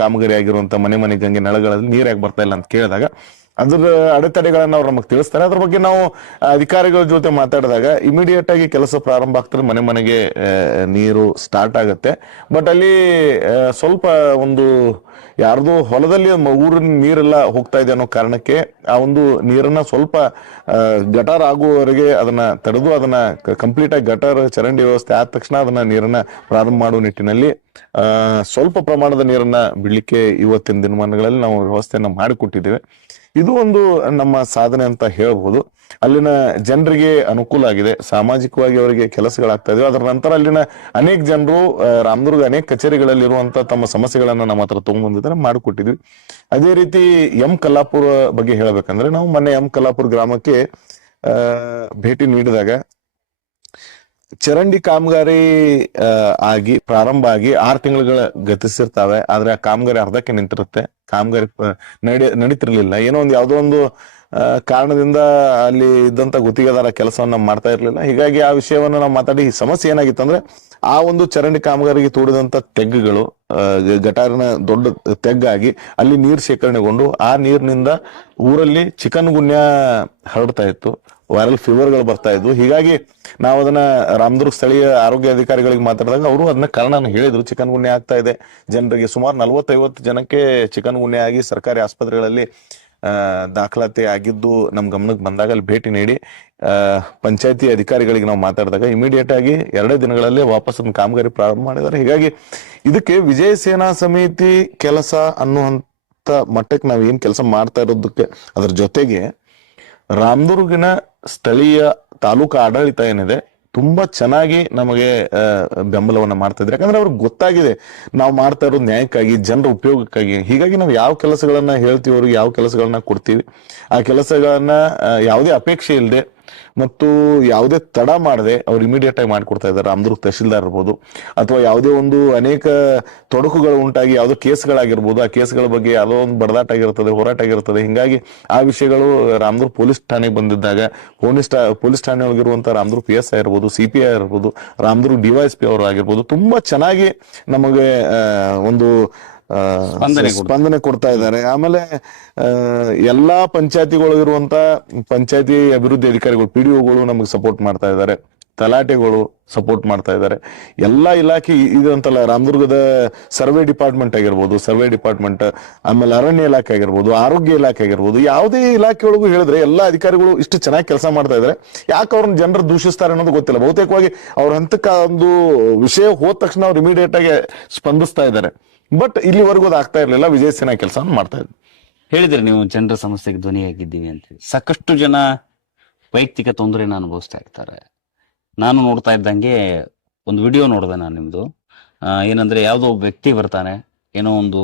ಕಾಮಗಾರಿ ಆಗಿರುವಂತ ಮನೆ ಮನೆಗೆ ನಳಗಳಲ್ಲಿ ನೀರ್ ಯಾಕೆ ಬರ್ತಾ ಇಲ್ಲ ಅಂತ ಕೇಳಿದಾಗ ಅದ್ರ ಅಡೆತಡೆಗಳನ್ನ ಅವ್ರು ನಮಗೆ ತಿಳಿಸ್ತಾರೆ. ಅದ್ರ ಬಗ್ಗೆ ನಾವು ಅಧಿಕಾರಿಗಳ ಜೊತೆ ಮಾತಾಡಿದಾಗ ಇಮಿಡಿಯೇಟ್ ಆಗಿ ಕೆಲಸ ಪ್ರಾರಂಭ ಆಗ್ತದೆ, ಮನೆ ಮನೆಗೆ ನೀರು ಸ್ಟಾರ್ಟ್ ಆಗುತ್ತೆ. ಬಟ್ ಅಲ್ಲಿ ಸ್ವಲ್ಪ ಒಂದು ಯಾರ್ದು ಹೊಲದಲ್ಲಿ ಊರಿನ ನೀರೆಲ್ಲ ಹೋಗ್ತಾ ಇದೆ ಅನ್ನೋ ಕಾರಣಕ್ಕೆ ಆ ಒಂದು ನೀರನ್ನ ಸ್ವಲ್ಪ ಗಟಾರ್ ಆಗುವವರೆಗೆ ಅದನ್ನ ತಡೆದು ಅದನ್ನ ಕಂಪ್ಲೀಟ್ ಆಗಿ ಗಟಾರ್ ಚರಂಡಿ ವ್ಯವಸ್ಥೆ ಆದ ತಕ್ಷಣ ಅದನ್ನ ನೀರನ್ನ ಪ್ರಾರಂಭ ಮಾಡುವ ನಿಟ್ಟಿನಲ್ಲಿ ಸ್ವಲ್ಪ ಪ್ರಮಾಣದ ನೀರನ್ನ ಬಿಡ್ಲಿಕ್ಕೆ ಇವತ್ತಿನ ದಿನಮಾನಗಳಲ್ಲಿ ನಾವು ವ್ಯವಸ್ಥೆಯನ್ನ ಮಾಡಿಕೊಟ್ಟಿದ್ದೇವೆ. ಇದು ಒಂದು ನಮ್ಮ ಸಾಧನೆ ಅಂತ ಹೇಳ್ಬೋದು. ಅಲ್ಲಿನ ಜನರಿಗೆ ಅನುಕೂಲ ಆಗಿದೆ, ಸಾಮಾಜಿಕವಾಗಿ ಅವರಿಗೆ ಕೆಲಸಗಳಾಗ್ತಾ ಇದಾವೆ. ಅದರ ನಂತರ ಅಲ್ಲಿನ ಅನೇಕ ಜನರು ರಾಮದುರ್ಗ ಅನೇಕ ಕಚೇರಿಗಳಲ್ಲಿ ಇರುವಂತ ತಮ್ಮ ಸಮಸ್ಯೆಗಳನ್ನ ನಮ್ಮ ಹತ್ರ ತಗೊಂಡ್ಬಂದಿದ್ದಾರೆ, ಮಾಡಿಕೊಟ್ಟಿದ್ವಿ. ಅದೇ ರೀತಿ ಕಲ್ಲಾಪುರ ಬಗ್ಗೆ ಹೇಳ್ಬೇಕಂದ್ರೆ ನಾವು ಮೊನ್ನೆ ಕಲ್ಲಾಪುರ ಗ್ರಾಮಕ್ಕೆ ಭೇಟಿ ನೀಡಿದಾಗ ಚರಂಡಿ ಕಾಮಗಾರಿ ಪ್ರಾರಂಭ ಆಗಿ 6 ತಿಂಗಳುಗಳ ಗತಿಸಿರ್ತಾವೆ. ಆದ್ರೆ ಆ ಕಾಮಗಾರಿ ಅರ್ಧಕ್ಕೆ ನಿಂತಿರುತ್ತೆ, ಕಾಮಗಾರಿ ನಡೀತಿರ್ಲಿಲ್ಲ. ಏನೋ ಒಂದು ಯಾವುದೋ ಒಂದು ಕಾರಣದಿಂದ ಅಲ್ಲಿ ಇದ್ದಂತ ಗುತ್ತಿಗೆದಾರ ಕೆಲಸವನ್ನ ಮಾಡ್ತಾ ಇರ್ಲಿಲ್ಲ. ಹೀಗಾಗಿ ಆ ವಿಷಯವನ್ನ ನಾವು ಮಾತಾಡಿ ಸಮಸ್ಯೆ ಏನಾಗಿತ್ತು ಅಂದ್ರೆ ಆ ಒಂದು ಚರಂಡಿ ಕಾಮಗಾರಿಗೆ ತೋಡಿದಂತ ತೆಗ್ಗುಗಳು ಗಟಾರಿನ ದೊಡ್ಡ ತೆಗ್ಗಾಗಿ ಅಲ್ಲಿ ನೀರು ಶೇಖರಣೆಗೊಂಡು ಆ ನೀರಿನಿಂದ ಊರಲ್ಲಿ ಚಿಕನ್ ಗುನ್ಯಾ ಹರಡ್ತಾ ಇತ್ತು, ವೈರಲ್ ಫೀವರ್ಗಳು ಬರ್ತಾ ಇದ್ವು. ಹೀಗಾಗಿ ನಾವು ಅದನ್ನ ರಾಮದುರ್ಗ ಸ್ಥಳೀಯ ಆರೋಗ್ಯ ಅಧಿಕಾರಿಗಳಿಗೆ ಮಾತಾಡಿದಾಗ ಅವರು ಅದನ್ನ ಕಾರಣ ಹೇಳಿದ್ರು. ಚಿಕನ್ ಗುನ್ಯಾ ಆಗ್ತಾ ಇದೆ ಜನರಿಗೆ, ಸುಮಾರು 40-50 ಜನಕ್ಕೆ ಚಿಕನ್ ಗುನ್ಯಾ ಆಗಿ ಸರ್ಕಾರಿ ಆಸ್ಪತ್ರೆಗಳಲ್ಲಿ ದಾಖಲಾತಿ ಆಗಿದ್ದು ನಮ್ ಗಮನಕ್ಕೆ ಬಂದಾಗ ಅಲ್ಲಿ ಭೇಟಿ ನೀಡಿ ಪಂಚಾಯತಿ ಅಧಿಕಾರಿಗಳಿಗೆ ನಾವು ಮಾತಾಡಿದಾಗ ಇಮಿಡಿಯೇಟ್ ಆಗಿ 2 ದಿನಗಳಲ್ಲಿ ವಾಪಸ್ ಅದನ್ನ ಕಾಮಗಾರಿ ಪ್ರಾರಂಭ ಮಾಡಿದ್ದಾರೆ. ಹೀಗಾಗಿ ಇದಕ್ಕೆ ವಿಜಯ ಸೇನಾ ಸಮಿತಿ ಕೆಲಸ ಅನ್ನುವಂತ ಮಟ್ಟಕ್ಕೆ ನಾವ್ ಏನ್ ಕೆಲಸ ಮಾಡ್ತಾ ಇರೋದಕ್ಕೆ ಅದ್ರ ಜೊತೆಗೆ ರಾಮದುರ್ಗಿನ ಸ್ಥಳೀಯ ತಾಲೂಕು ಆಡಳಿತ ಏನಿದೆ ತುಂಬಾ ಚೆನ್ನಾಗಿ ನಮಗೆ ಬೆಂಬಲವನ್ನ ಮಾಡ್ತಾ ಇದ್ರೆ. ಯಾಕಂದ್ರೆ ಅವ್ರಿಗೆ ಗೊತ್ತಾಗಿದೆ ನಾವು ಮಾಡ್ತಾ ಇರೋದು ನ್ಯಾಯಕ್ಕಾಗಿ, ಜನರ ಉಪಯೋಗಕ್ಕಾಗಿ. ಹೀಗಾಗಿ ನಾವು ಯಾವ ಕೆಲಸಗಳನ್ನ ಹೇಳ್ತೀವಿ, ಅವ್ರಿಗೆ ಯಾವ ಕೆಲಸಗಳನ್ನ ಕೊಡ್ತೀವಿ, ಆ ಕೆಲಸಗಳನ್ನ ಯಾವುದೇ ಅಪೇಕ್ಷೆ ಇಲ್ಲದೆ ಮತ್ತು ಯಾವುದೇ ತಡ ಮಾಡದೆ ಅವ್ರು ಇಮಿಡಿಯೇಟ್ ಆಗಿ ಮಾಡಿಕೊಡ್ತಾ ಇದ್ದಾರೆ. ರಾಮದುರ್ಗ ತಹಶೀಲ್ದಾರ್ ಇರ್ಬೋದು ಅಥವಾ ಯಾವುದೇ ಒಂದು ಅನೇಕ ತೊಡಕುಗಳು ಉಂಟಾಗಿ ಯಾವುದೋ ಕೇಸ್ಗಳಾಗಿರ್ಬೋದು, ಆ ಕೇಸ್ಗಳ ಬಗ್ಗೆ ಯಾವುದೋ ಒಂದು ಬಡದಾಟ ಆಗಿರ್ತದೆ, ಹೋರಾಟ ಆಗಿರ್ತದೆ. ಹಿಂಗಾಗಿ ಆ ವಿಷಯಗಳು ರಾಮದುರ್ಗ ಪೊಲೀಸ್ ಠಾಣೆಗೆ ಬಂದಿದ್ದಾಗ ಪೊಲೀಸ್ ಠಾಣೆ ಒಳಗಿರುವಂತ ರಾಮದುರ್ಗ PSI ಇರ್ಬೋದು, CPI ಇರ್ಬೋದು, ರಾಮದುರ್ಗ DYSP ಅವರು ಆಗಿರ್ಬೋದು ತುಂಬಾ ಚೆನ್ನಾಗಿ ನಮಗೆ ಒಂದು ಸ್ಪಂದನೆ ಕೊಡ್ತಾ ಇದ್ದಾರೆ. ಆಮೇಲೆ ಎಲ್ಲಾ ಪಂಚಾಯತಿಗಳಿರುವಂತ ಪಂಚಾಯತಿ ಅಭಿವೃದ್ಧಿ ಅಧಿಕಾರಿಗಳು PDOಗಳು ನಮಗೆ ಸಪೋರ್ಟ್ ಮಾಡ್ತಾ ಇದ್ದಾರೆ, ತಲಾಟೆಗಳು ಸಪೋರ್ಟ್ ಮಾಡ್ತಾ ಇದ್ದಾರೆ. ಎಲ್ಲಾ ಇಲಾಖೆ ಇದಂತಲ್ಲ, ರಾಮದುರ್ಗದ ಸರ್ವೆ ಡಿಪಾರ್ಟ್ಮೆಂಟ್ ಆಗಿರ್ಬೋದು, ಆಮೇಲೆ ಅರಣ್ಯ ಇಲಾಖೆ ಆಗಿರ್ಬೋದು, ಆರೋಗ್ಯ ಇಲಾಖೆ ಆಗಿರ್ಬೋದು, ಯಾವುದೇ ಇಲಾಖೆ ಒಳಗೂ ಹೇಳಿದ್ರೆ ಎಲ್ಲಾ ಅಧಿಕಾರಿಗಳು ಇಷ್ಟು ಚೆನ್ನಾಗಿ ಕೆಲಸ ಮಾಡ್ತಾ ಇದ್ದಾರೆ. ಯಾಕೆ ಅವ್ರನ್ನ ಜನರು ದೂಷಿಸ್ತಾರೆ ಅನ್ನೋದು ಗೊತ್ತಿಲ್ಲ. ಬಹುತೇಕವಾಗಿ ಅವ್ರ ಹಂತಕ್ಕೆ ಒಂದು ವಿಷಯ ಹೋದ ತಕ್ಷಣ ಅವ್ರು ಇಮಿಡಿಯೇಟ್ ಆಗಿ ಸ್ಪಂದಿಸ್ತಾ ಇದ್ದಾರೆ. ಬಟ್ ಇಲ್ಲಿವರೆಗೂ ಅದು ಆಗ್ತಾ ಇರ್ಲಿಲ್ಲ. ವಿಜಯ ಸೇನಾ ಕೆಲಸವನ್ನು ಮಾಡ್ತಾ ಇದ್ರು. ಹೇಳಿದ್ರಿ ನೀವು ಜನರ ಸಮಸ್ಯೆಗೆ ಧ್ವನಿಯಾಗಿದ್ದೀವಿ ಅಂತ. ಸಾಕಷ್ಟು ಜನ ವೈಯಕ್ತಿಕ ತೊಂದರೆನ ಅನುಭವಿಸ್ತಾ ಇರ್ತಾರೆ. ನಾನು ನೋಡ್ತಾ ಇದ್ದಂಗೆ ಒಂದು ವಿಡಿಯೋ ನೋಡಿದೆ ನಾನು ನಿಮ್ದು. ಏನಂದ್ರೆ ಯಾವುದೋ ಒಬ್ಬ ವ್ಯಕ್ತಿ ಬರ್ತಾನೆ, ಏನೋ ಒಂದು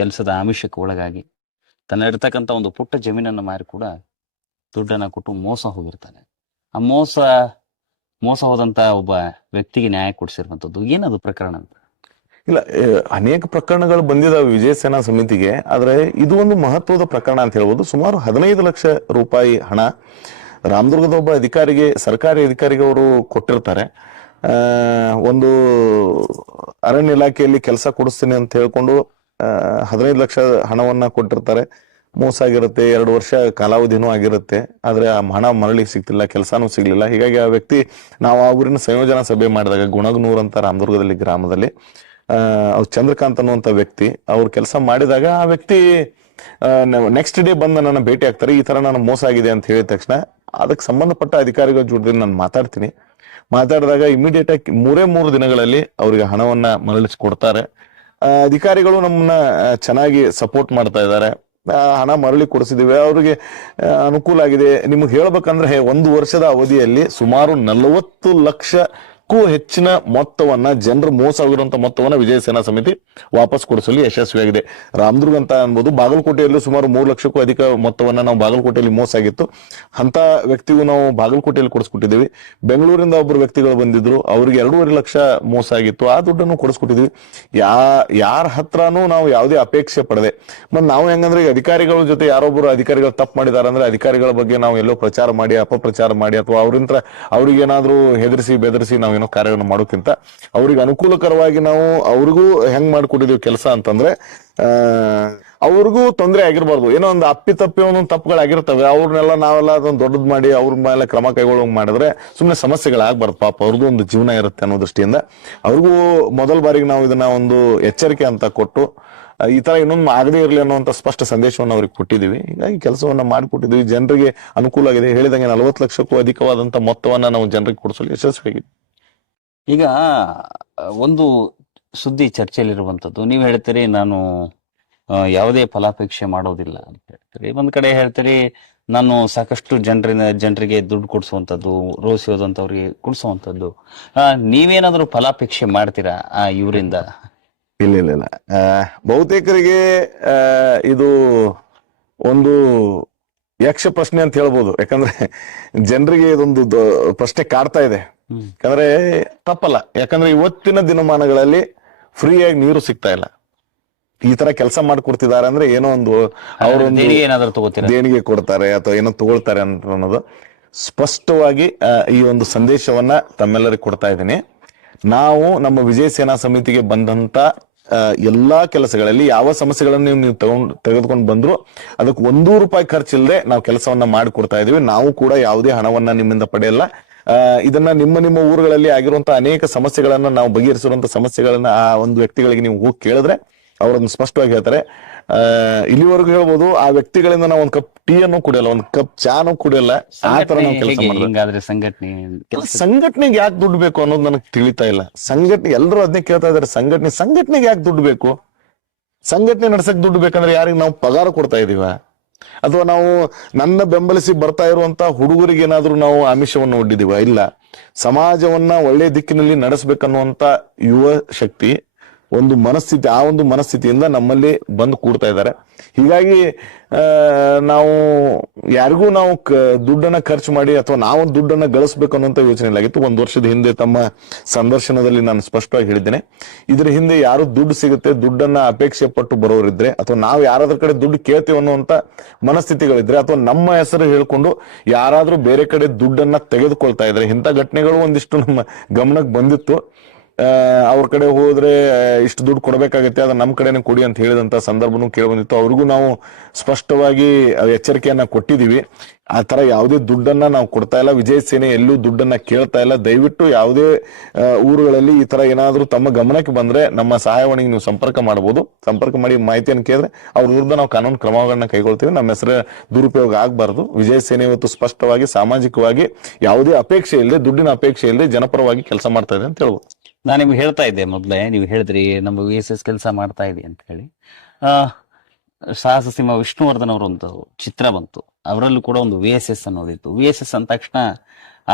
ಕೆಲಸದ ಆಮಿಷಕ್ಕೆ ಒಳಗಾಗಿ ತನ್ನ ಇರ್ತಕ್ಕಂಥ ಒಂದು ಪುಟ್ಟ ಜಮೀನನ್ನು ಮಾರಿ ಕೂಡ ದುಡ್ಡನ್ನ ಕೊಟ್ಟು ಮೋಸ ಹೋಗಿರ್ತಾನೆ. ಆ ಮೋಸ ಹೋದಂತ ಒಬ್ಬ ವ್ಯಕ್ತಿಗೆ ನ್ಯಾಯ ಕೊಡಿಸಿರುವಂತದ್ದು ಏನದು ಪ್ರಕರಣ ಅಂತ? ಇಲ್ಲ, ಅನೇಕ ಪ್ರಕರಣಗಳು ಬಂದಿದಾವೆ ವಿಜಯ ಸೇನಾ ಸಮಿತಿಗೆ. ಆದ್ರೆ ಇದು ಒಂದು ಮಹತ್ವದ ಪ್ರಕರಣ ಅಂತ ಹೇಳ್ಬೋದು. ಸುಮಾರು 15 ಲಕ್ಷ ರೂಪಾಯಿ ಹಣ ರಾಮದುರ್ಗದ ಒಬ್ಬ ಅಧಿಕಾರಿಗೆ, ಸರ್ಕಾರಿ ಅಧಿಕಾರಿಗೆ ಅವರು ಕೊಟ್ಟಿರ್ತಾರೆ. ಒಂದು ಅರಣ್ಯ ಇಲಾಖೆಯಲ್ಲಿ ಕೆಲಸ ಕೊಡಿಸ್ತೀನಿ ಅಂತ ಹೇಳ್ಕೊಂಡು 15 ಲಕ್ಷ ಹಣವನ್ನ ಕೊಟ್ಟಿರ್ತಾರೆ. ಮೋಸ ಆಗಿರುತ್ತೆ, 2 ವರ್ಷ ಕಾಲಾವಧಿನೂ ಆಗಿರುತ್ತೆ. ಆದ್ರೆ ಆ ಹಣ ಮರಳಿ ಸಿಗ್ತಿಲ್ಲ, ಕೆಲಸನೂ ಸಿಗ್ಲಿಲ್ಲ. ಹೀಗಾಗಿ ಆ ವ್ಯಕ್ತಿ, ನಾವು ಆ ಊರಿನ ಸಂಯೋಜನಾ ಸಭೆ ಮಾಡಿದಾಗ ಗುಣಗನೂರ್ ಅಂತ ರಾಮದುರ್ಗದಲ್ಲಿ ಗ್ರಾಮದಲ್ಲಿ ಅವ್ರು ಚಂದ್ರಕಾಂತ್ ಅನ್ನುವಂತ ವ್ಯಕ್ತಿ ಅವ್ರು ಕೆಲಸ ಮಾಡಿದಾಗ ಆ ವ್ಯಕ್ತಿ ನೆಕ್ಸ್ಟ್ ಡೇ ಬಂದು ನನ್ನ ಭೇಟಿ ಆಗ್ತಾರೆ. ಈ ತರ ನಾನು ಮೋಸ ಆಗಿದೆ ಅಂತ ಹೇಳಿದ ತಕ್ಷಣ ಅದಕ್ಕೆ ಸಂಬಂಧಪಟ್ಟ ಅಧಿಕಾರಿಗಳ ಜೊತೆ ನಾನು ಮಾತಾಡಿದಾಗ ಇಮಿಡಿಯೇಟ್ ಆಗಿ 3 ದಿನಗಳಲ್ಲಿ ಅವರಿಗೆ ಹಣವನ್ನ ಮರಳಿಸಿಕೊಡ್ತಾರೆ. ಅಧಿಕಾರಿಗಳು ನಮ್ಮನ್ನ ಚೆನ್ನಾಗಿ ಸಪೋರ್ಟ್ ಮಾಡ್ತಾ ಇದ್ದಾರೆ. ಹಣ ಮರಳಿ ಕೊಡಿಸಿದಿವೆ, ಅವ್ರಿಗೆ ಅನುಕೂಲ ಆಗಿದೆ. ನಿಮ್ಗೆ ಹೇಳ್ಬೇಕಂದ್ರೆ 1 ವರ್ಷದ ಅವಧಿಯಲ್ಲಿ ಸುಮಾರು 40 ಲಕ್ಷ ಹೆಚ್ಚಿನ ಮೊತ್ತವನ್ನ, ಜನರು ಮೋಸ ಆಗಿರುವಂತ ಮೊತ್ತವನ್ನ ವಿಜಯ ಸೇನಾ ಸಮಿತಿ ವಾಪಸ್ ಕೊಡಿಸಲು ಯಶಸ್ವಿಯಾಗಿದೆ. ರಾಮದುರ್ಗ ಅಂತ ಅನ್ಬೋದು, ಬಾಗಲಕೋಟೆಯಲ್ಲೂ ಸುಮಾರು 3 ಲಕ್ಷಕ್ಕೂ ಅಧಿಕ ಮೊತ್ತವನ್ನ ನಾವು ಬಾಗಲಕೋಟೆಯಲ್ಲಿ ಮೋಸ ಆಗಿತ್ತು, ಅಂತ ವ್ಯಕ್ತಿಗೂ ನಾವು ಬಾಗಲಕೋಟೆಯಲ್ಲಿ ಕೊಡಿಸ್ಕೊಟ್ಟಿದ್ದೀವಿ. ಬೆಂಗಳೂರಿಂದ ಒಬ್ಬರು ವ್ಯಕ್ತಿಗಳು ಬಂದಿದ್ರು, ಅವ್ರಿಗೆ 2.5 ಲಕ್ಷ ಮೋಸ ಆಗಿತ್ತು, ಆ ದುಡ್ಡನ್ನು ಕೊಡಿಸ್ಕೊಟ್ಟಿದ್ವಿ. ಯಾರ ಹತ್ರನೂ ನಾವು ಯಾವುದೇ ಅಪೇಕ್ಷೆ ಪಡದೆ. ಮತ್ ನಾವು ಹೆಂಗಂದ್ರೆ ಈಗ ಅಧಿಕಾರಿಗಳ ಜೊತೆ ಯಾರೊಬ್ಬರು ಅಧಿಕಾರಿಗಳು ತಪ್ಪು ಮಾಡಿದಾರೆ ಅಂದ್ರೆ ಅಧಿಕಾರಿಗಳ ಬಗ್ಗೆ ನಾವು ಎಲ್ಲೋ ಪ್ರಚಾರ ಮಾಡಿ ಅಪಪ್ರಚಾರ ಮಾಡಿ ಅಥವಾ ಅವ್ರಿಗೇನಾದ್ರೂ ಹೆದರಿಸಿ ಬೆದರಿಸಿ ನಾವೇನೋ ಕಾರ್ಯವನ್ನು ಮಾಡೋಕ್ಕಿಂತ ಅವ್ರಿಗೆ ಅನುಕೂಲಕರವಾಗಿ ನಾವು ಅವ್ರಿಗೂ ಹೆಂಗ್ ಮಾಡ್ಕೊಟ್ಟಿದೀವಿ ಕೆಲಸ ಅಂತಂದ್ರೆ ಅವ್ರಿಗೂ ತೊಂದರೆ ಆಗಿರ್ಬಾರ್ದು. ಏನೋ ಒಂದು ಅಪ್ಪಿತಪ್ಪಿ ಒಂದೊಂದು ತಪ್ಪುಗಳಾಗಿರ್ತವೆ, ಅವ್ರನ್ನೆಲ್ಲ ನಾವೆಲ್ಲ ಅದನ್ನ ದೊಡ್ಡದ್ ಮಾಡಿ ಅವ್ರ ಮೇಲೆ ಕ್ರಮ ಕೈಗೊಳ್ಳೋಂಗ್ ಮಾಡಿದ್ರೆ ಸುಮ್ಮನೆ ಸಮಸ್ಯೆಗಳಾಗ್ಬಾರ್ದು. ಪಾಪ ಅವ್ರದ್ದು ಒಂದು ಜೀವನ ಇರುತ್ತೆ ಅನ್ನೋ ದೃಷ್ಟಿಯಿಂದ ಅವ್ರಿಗೂ ಮೊದಲ ಬಾರಿಗೆ ನಾವು ಇದನ್ನ ಒಂದು ಎಚ್ಚರಿಕೆ ಅಂತ ಕೊಟ್ಟು ಈ ತರ ಇನ್ನೊಂದು ಆಗದೇ ಇರಲಿ ಅನ್ನುವಂತ ಸ್ಪಷ್ಟ ಸಂದೇಶವನ್ನು ಅವ್ರಿಗೆ ಕೊಟ್ಟಿದ್ದೀವಿ. ಹೀಗಾಗಿ ಕೆಲಸವನ್ನ ಮಾಡಿಕೊಟ್ಟಿದ್ವಿ, ಜನರಿಗೆ ಅನುಕೂಲ ಆಗಿದೆ. ಹೇಳಿದಂಗೆ 40 ಲಕ್ಷಕ್ಕೂ ಅಧಿಕವಾದಂತ ಮೊತ್ತವನ್ನ ನಾವು ಜನರಿಗೆ ಕೊಡಿಸಲು ಯಶಸ್ವಿಯಾಗಿದೆ. ಈಗ ಒಂದು ಸುದ್ದಿ ಚರ್ಚೆಯಲ್ಲಿರುವಂತದ್ದು, ನೀವು ಹೇಳ್ತೀರಿ ನಾನು ಯಾವುದೇ ಫಲಾಪೇಕ್ಷೆ ಮಾಡೋದಿಲ್ಲ ಅಂತ ಹೇಳ್ತೀರಿ. ಒಂದ್ ಕಡೆ ಹೇಳ್ತೀರಿ ನಾನು ಸಾಕಷ್ಟು ಜನರಿಗೆ ದುಡ್ಡು ಕೊಡಿಸುವಂತದ್ದು, ರೋಸಿ ಹೋದಂತವ್ರಿಗೆ ಕೊಡಿಸುವಂತದ್ದು. ನೀವೇನಾದ್ರೂ ಫಲಾಪೇಕ್ಷೆ ಮಾಡ್ತೀರಾ ಇವರಿಂದ? ಇಲ್ಲ. ಬಹುತೇಕರಿಗೆ ಇದು ಒಂದು ಯಕ್ಷ ಪ್ರಶ್ನೆ ಅಂತ ಹೇಳ್ಬೋದು. ಯಾಕಂದ್ರೆ ಜನರಿಗೆ ಇದೊಂದು ಪ್ರಶ್ನೆ ಕಾಡ್ತಾ ಇದೆ. ಯಾಕಂದ್ರೆ ತಪ್ಪಲ್ಲ, ಯಾಕಂದ್ರೆ ಇವತ್ತಿನ ದಿನಮಾನಗಳಲ್ಲಿ ಫ್ರೀಯಾಗಿ ನೀರು ಸಿಗ್ತಾ ಇಲ್ಲ. ಈ ತರ ಕೆಲಸ ಮಾಡ್ಕೊಡ್ತಿದ್ದಾರೆ ಅಂದ್ರೆ ಏನೋ ಒಂದು ಅವರೊಂದು ದೇಣಿಗೆ ಕೊಡ್ತಾರೆ ಅಥವಾ ಏನೋ ತಗೊಳ್ತಾರೆ ಅಂತ ಅನ್ನೋದು ಸ್ಪಷ್ಟವಾಗಿ ಈ ಒಂದು ಸಂದೇಶವನ್ನ ತಮ್ಮೆಲ್ಲರಿಗೆ ಕೊಡ್ತಾ ಇದ್ದೀನಿ. ನಾವು ನಮ್ಮ ವಿಜಯ ಸೇನಾ ಸಮಿತಿಗೆ ಬಂದಂತ ಎಲ್ಲಾ ಕೆಲಸಗಳಲ್ಲಿ ಯಾವ ಸಮಸ್ಯೆಗಳನ್ನು ನೀವು ತೆಗೆದುಕೊಂಡು ಬಂದ್ರು ಅದಕ್ಕೆ 1 ರೂಪಾಯಿ ಖರ್ಚಿಲ್ಲದೆ ನಾವು ಕೆಲಸವನ್ನ ಮಾಡಿಕೊಡ್ತಾ ಇದೀವಿ. ನಾವು ಕೂಡ ಯಾವುದೇ ಹಣವನ್ನ ನಿಮ್ಮಿಂದ ಪಡೆಯಲ್ಲ. ಇದನ್ನ ನಿಮ್ಮ ಊರುಗಳಲ್ಲಿ ಆಗಿರುವಂತಹ ಅನೇಕ ಸಮಸ್ಯೆಗಳನ್ನ ನಾವು ಬಗೆಹರಿಸಿರುವಂತ ಸಮಸ್ಯೆಗಳನ್ನ ಆ ಒಂದು ವ್ಯಕ್ತಿಗಳಿಗೆ ನೀವು ಹೋಗಿ ಕೇಳಿದ್ರೆ ಅವರನ್ನು ಸ್ಪಷ್ಟವಾಗಿ ಹೇಳ್ತಾರೆ. ಇಲ್ಲಿವರೆಗೂ ಹೇಳ್ಬೋದು, ಆ ವ್ಯಕ್ತಿಗಳಿಂದ ನಾವು ಒಂದು ಕಪ್ ಟೀ ಅನ್ನು ಕುಡಿಯಲ್ಲ, ಒಂದು ಕಪ್ ಚಾನು ಕುಡಿಯಲ್ಲ. ಆ ತರ ನಾವು ಕೆಲಸ ಮಾಡಿದ್ರೆ ಸಂಘಟನೆಗೆ ಯಾಕೆ ದುಡ್ಡು ಬೇಕು ಅನ್ನೋದು ನನಗೆ ತಿಳಿತಾ ಇಲ್ಲ. ಸಂಘಟನೆ ಎಲ್ಲರೂ ಅದನ್ನೇ ಕೇಳ್ತಾ ಇದಾರೆ, ಸಂಘಟನೆಗೆ ಯಾಕೆ ದುಡ್ಡು ಬೇಕು? ಸಂಘಟನೆ ನಡ್ಸಕ್ ದುಡ್ಡು ಬೇಕಂದ್ರೆ ಯಾರಿಗೆ ನಾವು ಪಗಾರ ಕೊಡ್ತಾ ಇದೀವ? ಅಥವಾ ನಾವು ನನ್ನ ಬೆಂಬಲಿಸಿ ಬರ್ತಾ ಇರುವಂತ ಹುಡುಗರಿಗೆ ಏನಾದ್ರೂ ನಾವು ಆಮಿಷವನ್ನು ಒಡ್ಡಿದೀವ? ಇಲ್ಲ. ಸಮಾಜವನ್ನ ಒಳ್ಳೆ ದಿಕ್ಕಿನಲ್ಲಿ ನಡೆಸ್ಬೇಕನ್ನುವಂತ ಯುವ ಶಕ್ತಿ ಒಂದು ಮನಸ್ಥಿತಿ, ಆ ಒಂದು ಮನಸ್ಥಿತಿಯಿಂದ ನಮ್ಮಲ್ಲಿ ಬಂದು ಕೂಡ್ತಾ ಇದ್ದಾರೆ. ಹೀಗಾಗಿ ನಾವು ಯಾರಿಗೂ ನಾವು ದುಡ್ಡನ್ನ ಖರ್ಚು ಮಾಡಿ ಅಥವಾ ನಾವು ದುಡ್ಡನ್ನ ಗಳಿಸ್ಬೇಕು ಅನ್ನೋಂಥ ಯೋಚನೆ ಇಲ್ಲಾಗಿತ್ತು. 1 ವರ್ಷದ ಹಿಂದೆ ತಮ್ಮ ಸಂದರ್ಶನದಲ್ಲಿ ನಾನು ಸ್ಪಷ್ಟವಾಗಿ ಹೇಳಿದ್ದೇನೆ, ಇದ್ರ ಹಿಂದೆ ಯಾರು ದುಡ್ಡು ಸಿಗುತ್ತೆ, ದುಡ್ಡನ್ನ ಅಪೇಕ್ಷೆ ಪಟ್ಟು ಬರೋರಿದ್ರೆ ಅಥವಾ ನಾವು ಯಾರಾದ್ರ ಕಡೆ ದುಡ್ಡು ಕೇಳ್ತೇವೆ ಅನ್ನುವಂತ ಮನಸ್ಥಿತಿಗಳಿದ್ರೆ ಅಥವಾ ನಮ್ಮ ಹೆಸರು ಹೇಳ್ಕೊಂಡು ಯಾರಾದ್ರೂ ಬೇರೆ ಕಡೆ ದುಡ್ಡನ್ನ ತೆಗೆದುಕೊಳ್ತಾ ಇದ್ರೆ, ಇಂಥ ಘಟನೆಗಳು ಒಂದಿಷ್ಟು ನಮ್ಮ ಗಮನಕ್ಕೆ ಬಂದಿತ್ತು. ಅವ್ರ ಕಡೆ ಹೋದ್ರೆ ಇಷ್ಟು ದುಡ್ಡು ಕೊಡಬೇಕಾಗತ್ತೆ, ಅದನ್ನ ನಮ್ಮ ಕಡೆನೆ ಕೊಡಿ ಅಂತ ಹೇಳಿದಂತ ಸಂದರ್ಭನೂ ಕೇಳಿ ಬಂದಿತ್ತು. ಅವ್ರಿಗೂ ನಾವು ಸ್ಪಷ್ಟವಾಗಿ ಎಚ್ಚರಿಕೆಯನ್ನ ಕೊಟ್ಟಿದೀವಿ. ಆ ತರ ಯಾವುದೇ ದುಡ್ಡನ್ನ ನಾವು ಕೊಡ್ತಾ ಇಲ್ಲ. ವಿಜಯ ಸೇನೆ ಎಲ್ಲೂ ದುಡ್ಡನ್ನ ಕೇಳ್ತಾ ಇಲ್ಲ. ದಯವಿಟ್ಟು ಯಾವುದೇ ಊರುಗಳಲ್ಲಿ ಈ ತರ ಏನಾದ್ರೂ ತಮ್ಮ ಗಮನಕ್ಕೆ ಬಂದ್ರೆ ನಮ್ಮ ಸಹಾಯವಾಣಿಗೆ ನೀವು ಸಂಪರ್ಕ ಮಾಡಬಹುದು. ಸಂಪರ್ಕ ಮಾಡಿ ಮಾಹಿತಿಯನ್ನು ಕೇಳಿದ್ರೆ ಅವ್ರ ವಿರುದ್ಧ ನಾವು ಕಾನೂನು ಕ್ರಮಗಳನ್ನ ಕೈಗೊಳ್ತೀವಿ. ನಮ್ಮ ಹೆಸರು ದುರುಪಯೋಗ ಆಗ್ಬಾರ್ದು. ವಿಜಯ ಸೇನೆ ಇವತ್ತು ಸ್ಪಷ್ಟವಾಗಿ ಸಾಮಾಜಿಕವಾಗಿ ಯಾವುದೇ ಅಪೇಕ್ಷೆ ಇಲ್ಲದೆ, ದುಡ್ಡಿನ ಅಪೇಕ್ಷೆ ಇಲ್ಲದೆ ಜನಪರವಾಗಿ ಕೆಲಸ ಮಾಡ್ತಾ ಇದೆ ಅಂತ ಹೇಳ್ಬೋದು. ನಾನು ನಿಮ್ಗೆ ಹೇಳ್ತಾ ಇದ್ದೆ ಮೊದ್ಲೇ, ನೀವು ಹೇಳಿದ್ರಿ ನಮ್ಮ VSS ಕೆಲಸ ಮಾಡ್ತಾ ಇದೆ ಅಂತ ಹೇಳಿ. ಸಾಹಸ ಸಿಂಹ ವಿಷ್ಣುವರ್ಧನ್ ಅವರ ಒಂದು ಚಿತ್ರ ಬಂತು, ಅವರಲ್ಲೂ ಕೂಡ ಒಂದು VSS ಅನ್ನೋದಿತ್ತು. VSS ಅಂದ ತಕ್ಷಣ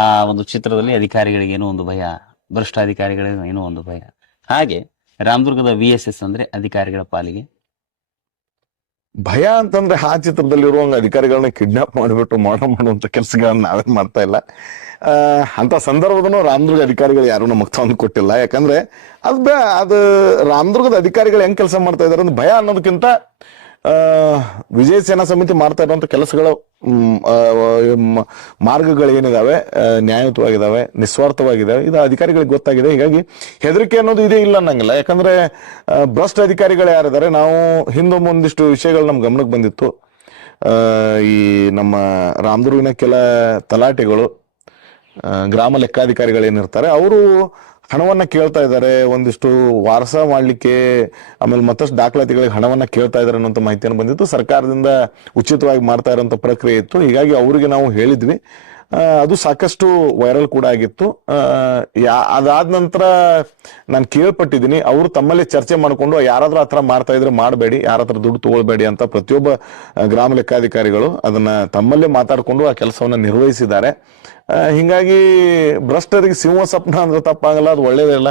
ಆ ಒಂದು ಚಿತ್ರದಲ್ಲಿ ಅಧಿಕಾರಿಗಳಿಗೆ ಏನೋ ಒಂದು ಭಯ, ಭ್ರಷ್ಟ ಅಧಿಕಾರಿಗಳಿಗೆ ಏನೋ ಒಂದು ಭಯ. ಹಾಗೆ ರಾಮದುರ್ಗದ VSS ಅಂದ್ರೆ ಅಧಿಕಾರಿಗಳ ಪಾಲಿಗೆ ಭಯ ಅಂತಂದ್ರೆ ಆ ಚಿತ್ರದಲ್ಲಿರುವಂಗ ಅಧಿಕಾರಿಗಳನ್ನ ಕಿಡ್ನಾಪ್ ಮಾಡಿಬಿಟ್ಟು ಮಾಡುವಂತ ಕೆಲಸಗಳನ್ನ ನಾವೇನ್ ಮಾಡ್ತಾ ಇಲ್ಲ. ಅಂತ ಸಂದರ್ಭದನ್ನು ರಾಮದುರ್ಗ ಅಧಿಕಾರಿಗಳು ಯಾರು ನಮಗ್ ತಂದು ಕೊಟ್ಟಿಲ್ಲ. ಯಾಕಂದ್ರೆ ಅದು ರಾಮದುರ್ಗದ ಅಧಿಕಾರಿಗಳು ಹೆಂಗ್ ಕೆಲಸ ಮಾಡ್ತಾ ಇದಾರೆ ಅಂದ್ರೆ ಭಯ ಅನ್ನೋದಕ್ಕಿಂತ ವಿಜಯ ಸೇನಾ ಸಮಿತಿ ಮಾಡ್ತಾ ಇರುವಂತ ಕೆಲಸಗಳ ಮಾರ್ಗಗಳೇನಿದಾವೆ ನ್ಯಾಯಯುತವಾಗಿದಾವೆ, ನಿಸ್ವಾರ್ಥವಾಗಿದಾವೆ, ಇದು ಅಧಿಕಾರಿಗಳಿಗೆ ಗೊತ್ತಾಗಿದೆ. ಹೀಗಾಗಿ ಹೆದರಿಕೆ ಅನ್ನೋದು ಇದೇ ಇಲ್ಲ ಅನ್ನಂಗಿಲ್ಲ. ಯಾಕಂದ್ರೆ ಭ್ರಷ್ಟ ಅಧಿಕಾರಿಗಳು ಯಾರಿದ್ದಾರೆ, ನಾವು ಹಿಂದೊಮ್ಮೆ ಒಂದಿಷ್ಟು ವಿಷಯಗಳು ನಮ್ ಗಮನಕ್ಕೆ ಬಂದಿತ್ತು. ಈ ನಮ್ಮ ರಾಮದುರ್ಗಿನ ಕೆಲ ತಲಾಟೆಗಳು, ಗ್ರಾಮ ಲೆಕ್ಕಾಧಿಕಾರಿಗಳೇನಿರ್ತಾರೆ, ಅವರು ಹಣವನ್ನ ಕೇಳ್ತಾ ಇದ್ದಾರೆ. ಒಂದಿಷ್ಟು ವಾರಸ ಮಾಡ್ಲಿಕ್ಕೆ, ಆಮೇಲೆ ಮತ್ತಷ್ಟು ದಾಖಲಾತಿಗಳಿಗೆ ಹಣವನ್ನ ಕೇಳ್ತಾ ಇದಾರೆ ಅನ್ನೋಂಥ ಮಾಹಿತಿಯನ್ನು ಬಂದಿತ್ತು. ಸರ್ಕಾರದಿಂದ ಉಚಿತವಾಗಿ ಮಾಡ್ತಾ ಇರೋಂಥ ಪ್ರಕ್ರಿಯೆ ಇತ್ತು. ಹೀಗಾಗಿ ಅವರಿಗೆ ನಾವು ಹೇಳಿದ್ವಿ. ಅದು ಸಾಕಷ್ಟು ವೈರಲ್ ಕೂಡ ಆಗಿತ್ತು. ಅದಾದ ನಂತರ ನಾನು ಕೇಳ್ಪಟ್ಟಿದ್ದೀನಿ, ಅವರು ತಮ್ಮಲ್ಲಿ ಚರ್ಚೆ ಮಾಡ್ಕೊಂಡು ಯಾರಾದ್ರೂ ಆತರ ಮಾಡ್ತಾ ಇದ್ರೆ ಮಾಡಬೇಡಿ, ಯಾರ ಹತ್ರ ದುಡ್ಡು ತಗೊಳ್ಬೇಡಿ ಅಂತ ಪ್ರತಿಯೊಬ್ಬ ಗ್ರಾಮ ಲೆಕ್ಕಾಧಿಕಾರಿಗಳು ಅದನ್ನ ತಮ್ಮಲ್ಲೇ ಮಾತಾಡ್ಕೊಂಡು ಆ ಕೆಲಸವನ್ನ ನಿರ್ವಹಿಸಿದ್ದಾರೆ. ಹಿಂಗಾಗಿ ಭ್ರಷ್ಟರಿಗೆ ಸಿಂಹ ಸ್ವಪ್ನ ಅಂದ್ರೆ ತಪ್ಪಾಗಲ್ಲ, ಅದು ಒಳ್ಳೇದಿಲ್ಲ.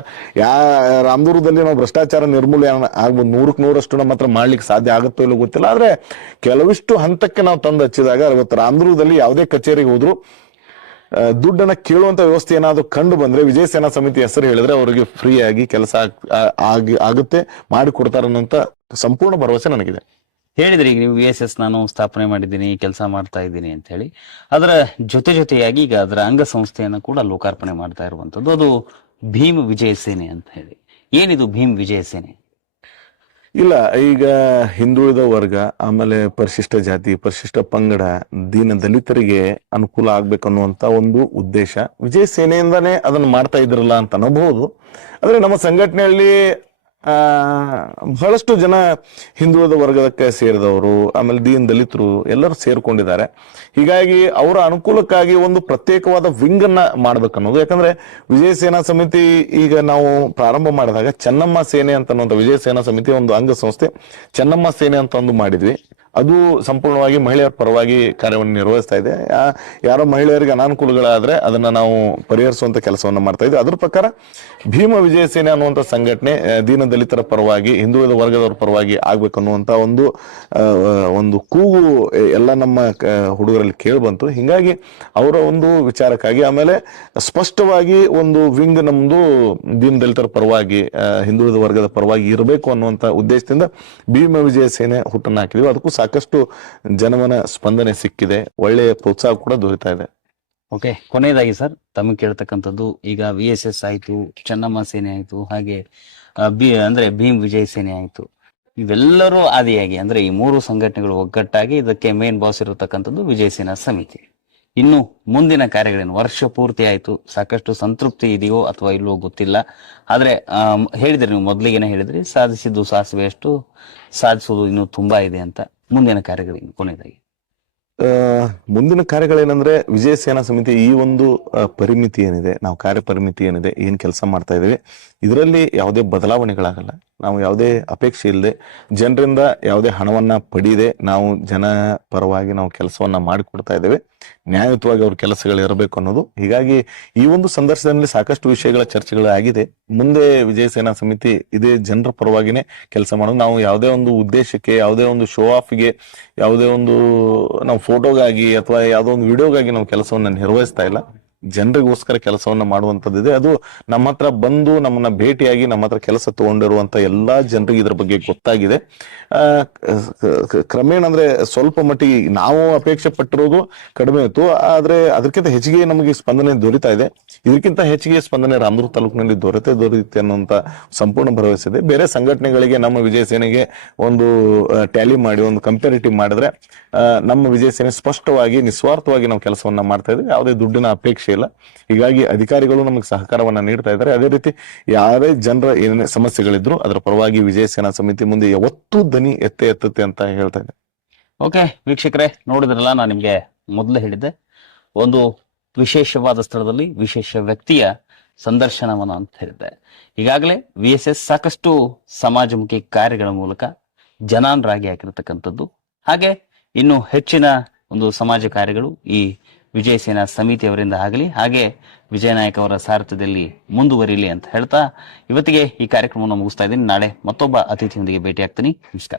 ರಾಮದುರ್ಗದಲ್ಲಿ ನಾವು ಭ್ರಷ್ಟಾಚಾರ ನಿರ್ಮೂಲನೆ ಆಗ್ಬೋದು, 100% ನಮ್ಮ ಹತ್ರ ಮಾಡ್ಲಿಕ್ಕೆ ಸಾಧ್ಯ ಆಗುತ್ತೋ ಇಲ್ಲೋ ಗೊತ್ತಿಲ್ಲ. ಆದ್ರೆ ಕೆಲವಿಷ್ಟು ಹಂತಕ್ಕೆ ನಾವು ತಂದು ಹಚ್ಚಿದಾಗ ಇವತ್ತು ರಾಮದುರ್ಗದಲ್ಲಿ ಯಾವುದೇ ಕಚೇರಿಗೆ ಹೋದ್ರು ದುಡ್ಡನ್ನ ಕೇಳುವಂತ ವ್ಯವಸ್ಥೆ ಏನಾದ್ರು ಕಂಡು ಬಂದ್ರೆ ವಿಜಯ ಸೇನಾ ಸಮಿತಿ ಹೆಸರು ಹೇಳಿದ್ರೆ ಅವರಿಗೆ ಫ್ರೀ ಆಗಿ ಕೆಲಸ ಆಗುತ್ತೆ, ಮಾಡಿಕೊಡ್ತಾರೆ ಅನ್ನೋಂತ ಸಂಪೂರ್ಣ ಭರವಸೆ ನನಗಿದೆ. ಹೇಳಿದ್ರಿ ಈಗ ನೀವು VSS ನಾನು ಸ್ಥಾಪನೆ ಮಾಡಿದ್ದೀನಿ, ಕೆಲಸ ಮಾಡ್ತಾ ಇದ್ದೀನಿ ಅಂತ ಹೇಳಿ. ಅದರ ಜೊತೆಯಾಗಿ ಈಗ ಅದರ ಅಂಗಸಂಸ್ಥೆಯನ್ನು ಕೂಡ ಲೋಕಾರ್ಪಣೆ ಮಾಡ್ತಾ ಇರುವಂತದ್ದು, ಅದು ಭೀಮ್ ವಿಜಯ ಸೇನೆ ಅಂತ ಹೇಳಿ. ಏನಿದು ಭೀಮ್ ವಿಜಯ ಸೇನೆ? ಇಲ್ಲ, ಈಗ ಹಿಂದುಳಿದ ವರ್ಗ, ಆಮೇಲೆ ಪರಿಶಿಷ್ಟ ಜಾತಿ, ಪರಿಶಿಷ್ಟ ಪಂಗಡ, ದೀನ ದಲಿತರಿಗೆ ಅನುಕೂಲ ಆಗ್ಬೇಕನ್ನುವಂತ ಒಂದು ಉದ್ದೇಶ ವಿಜಯ ಸೇನೆಯಿಂದಾನೇ ಅದನ್ನ ಮಾಡ್ತಾ ಇದ್ರಲ್ಲ ಅಂತ ಅನ್ನಬಹುದು. ಆದ್ರೆ ನಮ್ಮ ಸಂಘಟನೆಯಲ್ಲಿ ಬಹಳಷ್ಟು ಜನ ಹಿಂದುಳಿದ ವರ್ಗದಕ್ಕೆ ಸೇರಿದವರು, ಆಮೇಲೆ ದೀನ್ ದಲಿತರು ಎಲ್ಲರೂ ಸೇರ್ಕೊಂಡಿದ್ದಾರೆ. ಹೀಗಾಗಿ ಅವರ ಅನುಕೂಲಕ್ಕಾಗಿ ಒಂದು ಪ್ರತ್ಯೇಕವಾದ ವಿಂಗ್ ಅನ್ನ ಮಾಡ್ಬೇಕನ್ನೋದು. ಯಾಕಂದ್ರೆ ವಿಜಯ ಸೇನಾ ಸಮಿತಿ ಈಗ ನಾವು ಪ್ರಾರಂಭ ಮಾಡಿದಾಗ ಚೆನ್ನಮ್ಮ ಸೇನೆ ಅಂತ ಅನ್ನುವಂಥ ವಿಜಯ ಸೇನಾ ಸಮಿತಿ ಒಂದು ಅಂಗಸಂಸ್ಥೆ ಚೆನ್ನಮ್ಮ ಸೇನೆ ಅಂತ ಒಂದು ಮಾಡಿದ್ವಿ. ಅದು ಸಂಪೂರ್ಣವಾಗಿ ಮಹಿಳೆಯರ ಪರವಾಗಿ ಕಾರ್ಯವನ್ನು ನಿರ್ವಹಿಸ್ತಾ ಇದೆ. ಯಾರೋ ಮಹಿಳೆಯರಿಗೆ ಅನಾನುಕೂಲಗಳಾದ್ರೆ ಅದನ್ನ ನಾವು ಪರಿಹರಿಸುವಂತ ಕೆಲಸವನ್ನ ಮಾಡ್ತಾ ಇದ್ವಿ. ಅದ್ರ ಪ್ರಕಾರ ಭೀಮ ವಿಜಯ ಸೇನೆ ಅನ್ನುವಂಥ ಸಂಘಟನೆ ದೀನ ದಲಿತರ ಪರವಾಗಿ, ಹಿಂದುಳಿದ ವರ್ಗದವರ ಪರವಾಗಿ ಆಗ್ಬೇಕನ್ನುವಂತ ಒಂದು ಕೂಗು ಎಲ್ಲ ನಮ್ಮ ಹುಡುಗರಲ್ಲಿ ಕೇಳಿ ಬಂತು. ಹಿಂಗಾಗಿ ಅವರ ಒಂದು ವಿಚಾರಕ್ಕಾಗಿ, ಆಮೇಲೆ ಸ್ಪಷ್ಟವಾಗಿ ಒಂದು ವಿಂಗ್ ನಮ್ದು ದೀನ ದಲಿತರ ಪರವಾಗಿ, ಹಿಂದುಳಿದ ವರ್ಗದ ಪರವಾಗಿ ಇರಬೇಕು ಅನ್ನುವಂತ ಉದ್ದೇಶದಿಂದ ಭೀಮ ವಿಜಯ ಸೇನೆ ಹುಟ್ಟನ್ನು ಹಾಕಿದ್ವಿ. ಅದಕ್ಕೂ ಸಾಕಷ್ಟು ಜನಮನ ಸ್ಪಂದನೆ ಸಿಕ್ಕಿದೆ, ಒಳ್ಳೆಯ ಪ್ರೋತ್ಸಾಹ ಕೂಡ ದೊರೀತಾ ಇದೆ. ಓಕೆ, ಕೊನೆಯದಾಗಿ ಸರ್ ತಮಗೆ ಕೇಳ್ತಕ್ಕಂಥದ್ದು, ಈಗ VSS ಆಯ್ತು, ಚೆನ್ನಮ್ಮ ಸೇನೆ ಆಯ್ತು, ಹಾಗೆ ಅಂದ್ರೆ ಭೀಮ್ ವಿಜಯ್ ಸೇನೆ ಆಯ್ತು, ಇವೆಲ್ಲರೂ ಆದಿಯಾಗಿ ಅಂದ್ರೆ ಈ ಮೂರು ಸಂಘಟನೆಗಳು ಒಗ್ಗಟ್ಟಾಗಿ ಇದಕ್ಕೆ ಮೇನ್ ಬಾಸ್ ಇರತಕ್ಕಂಥದ್ದು ವಿಜಯ ಸೇನಾ ಸಮಿತಿ. ಇನ್ನು ಮುಂದಿನ ಕಾರ್ಯಗಳೇನು? ವರ್ಷ ಪೂರ್ತಿ ಆಯ್ತು, ಸಾಕಷ್ಟು ಸಂತೃಪ್ತಿ ಇದೆಯೋ ಅಥವಾ ಇಲ್ವೋ ಗೊತ್ತಿಲ್ಲ. ಆದ್ರೆ ಹೇಳಿದ್ರಿ, ನೀವು ಮೊದಲಿಗೆನೆ ಹೇಳಿದ್ರಿ ಸಾಧಿಸಿದ್ದು ಸಾಸಿವೆ ಅಷ್ಟು, ಸಾಧಿಸೋದು ಇನ್ನೂ ತುಂಬಾ ಇದೆ ಅಂತ. ಮುಂದಿನ ಕಾರ್ಯಗಳೇನು ಕೊನೆಯದಾಗಿ? ಮುಂದಿನ ಕಾರ್ಯಗಳೇನಂದ್ರೆ ವಿಜಯ ಸೇನಾ ಸಮಿತಿ ಈ ಒಂದು ಪರಿಮಿತಿ ಏನಿದೆ, ನಾವು ಕಾರ್ಯ ಪರಿಮಿತಿ ಏನಿದೆ, ಏನ್ ಕೆಲಸ ಮಾಡ್ತಾ ಇದೀವಿ, ಇದರಲ್ಲಿ ಯಾವುದೇ ಬದಲಾವಣೆಗಳಾಗಲ್ಲ. ನಾವು ಯಾವುದೇ ಅಪೇಕ್ಷೆ ಇಲ್ಲದೆ, ಜನರಿಂದ ಯಾವುದೇ ಹಣವನ್ನ ಪಡೆಯದೆ ನಾವು ಜನ ಪರವಾಗಿ ನಾವು ಕೆಲಸವನ್ನ ಮಾಡಿಕೊಡ್ತಾ ಇದ್ದೇವೆ. ನ್ಯಾಯಯುತವಾಗಿ ಅವ್ರ ಕೆಲಸಗಳು ಇರಬೇಕು ಅನ್ನೋದು. ಹೀಗಾಗಿ ಈ ಒಂದು ಸಂದರ್ಶನದಲ್ಲಿ ಸಾಕಷ್ಟು ವಿಷಯಗಳ ಚರ್ಚೆಗಳು ಆಗಿದೆ. ಮುಂದೆ ವಿಜಯ ಸೇನಾ ಸಮಿತಿ ಇದೇ ಜನರ ಪರವಾಗಿನೇ ಕೆಲಸ ಮಾಡೋದು. ನಾವು ಯಾವುದೇ ಒಂದು ಉದ್ದೇಶಕ್ಕೆ, ಯಾವುದೇ ಒಂದು ಶೋ ಆಫ್ಗೆ, ಯಾವುದೇ ಒಂದು ನಾವು ಫೋಟೋಗಾಗಿ ಅಥವಾ ಯಾವುದೋ ಒಂದು ವಿಡಿಯೋಗಾಗಿ ನಾವು ಕೆಲಸವನ್ನ ನಿರ್ವಹಿಸ್ತಾ ಇಲ್ಲ. ಜನರಿಗೋಸ್ಕರ ಕೆಲಸವನ್ನ ಮಾಡುವಂತದ್ದಿದೆ. ಅದು ನಮ್ಮ ಹತ್ರ ಬಂದು ನಮ್ಮನ್ನ ಭೇಟಿಯಾಗಿ ನಮ್ಮ ಹತ್ರ ಕೆಲಸ ತಗೊಂಡಿರುವಂತ ಎಲ್ಲಾ ಜನರಿಗೆ ಇದ್ರ ಬಗ್ಗೆ ಗೊತ್ತಾಗಿದೆ. ಕ್ರಮೇಣ ಅಂದ್ರೆ ಸ್ವಲ್ಪ ಮಟ್ಟಿಗೆ ನಾವು ಅಪೇಕ್ಷೆ ಪಟ್ಟಿರೋದು ಕಡಿಮೆ ಇತ್ತು, ಆದ್ರೆ ಅದಕ್ಕಿಂತ ಹೆಚ್ಚಿಗೆ ನಮಗೆ ಸ್ಪಂದನೆ ದೊರೀತಾ ಇದೆ. ಇದಕ್ಕಿಂತ ಹೆಚ್ಚಿಗೆ ಸ್ಪಂದನೆ ರಾಮದುರ್ಗ ತಾಲೂಕಿನಲ್ಲಿ ದೊರೆಯುತ್ತೆ ಅನ್ನುವಂತ ಸಂಪೂರ್ಣ ಭರವಸೆ ಇದೆ. ಬೇರೆ ಸಂಘಟನೆಗಳಿಗೆ ನಮ್ಮ ವಿಜಯ ಸೇನೆಗೆ ಒಂದು ಟ್ಯಾಲಿ ಮಾಡಿ, ಒಂದು ಕಂಪ್ಯಾರಿಟಿವ್ ಮಾಡಿದ್ರೆ ನಮ್ಮ ವಿಜಯ ಸೇನೆ ಸ್ಪಷ್ಟವಾಗಿ ನಿಸ್ವಾರ್ಥವಾಗಿ ನಾವು ಕೆಲಸವನ್ನ ಮಾಡ್ತಾ ಇದ್ದೀವಿ. ಯಾವುದೇ ದುಡ್ಡಿನ ಅಪೇಕ್ಷೆ ಇಲ್ಲ. ಹೀಗಾಗಿ ಅಧಿಕಾರಿಗಳು ನಮಗೆ ಸಹಕಾರವನ್ನ ನೀಡ್ತಾ ಇದ್ದಾರೆ. ಅದೇ ರೀತಿ ಯಾರೇ ಜನರ ಏನೇ ಸಮಸ್ಯೆಗಳಿದ್ರು ಅದರ ಪರವಾಗಿ ವಿಜಯ ಸೇನಾ ಸಮಿತಿ ಮುಂದೆ ಯಾವತ್ತೂ ದನಿ ಎತ್ತುತ್ತೆ ಅಂತ ಹೇಳ್ತಾ ಇದ್ದೆ. ಓಕೆ ವೀಕ್ಷಕರೇ, ನೋಡಿದ್ರಲ್ಲ, ನಾನು ನಿಮ್ಗೆ ಮೊದಲೇ ಹೇಳಿದ್ದೆ, ಒಂದು ವಿಶೇಷವಾದ ಸ್ಥಳದಲ್ಲಿ ವಿಶೇಷ ವ್ಯಕ್ತಿಯ ಸಂದರ್ಶನವನ್ನ ಅಂತ ಹೇಳಿದ್ದೆ. ಈಗಾಗಲೇ VSS ಸಾಕಷ್ಟು ಸಮಾಜಮುಖಿ ಕಾರ್ಯಗಳ ಮೂಲಕ ಜನಾನರಾಗಿ ಹಾಕಿರ್ತಕ್ಕಂಥದ್ದು. ಹಾಗೆ ಇನ್ನು ಹೆಚ್ಚಿನ ಒಂದು ಸಮಾಜ ಕಾರ್ಯಗಳು ಈ ವಿಜಯ ಸೇನಾ ಸಮಿತಿಯವರಿಂದ ಆಗಲಿ, ಹಾಗೆ ವಿಜಯನಾಯಕ್ ಅವರ ಸಾರಥ್ಯದಲ್ಲಿ ಮುಂದುವರಿಲಿ ಅಂತ ಹೇಳ್ತಾ ಇವತ್ತಿಗೆ ಈ ಕಾರ್ಯಕ್ರಮವನ್ನು ಮುಗಿಸ್ತಾ ಇದ್ದೀನಿ. ನಾಳೆ ಮತ್ತೊಬ್ಬ ಅತಿಥಿಯೊಂದಿಗೆ ಭೇಟಿ ಆಗ್ತೀನಿ. ನಮಸ್ಕಾರ.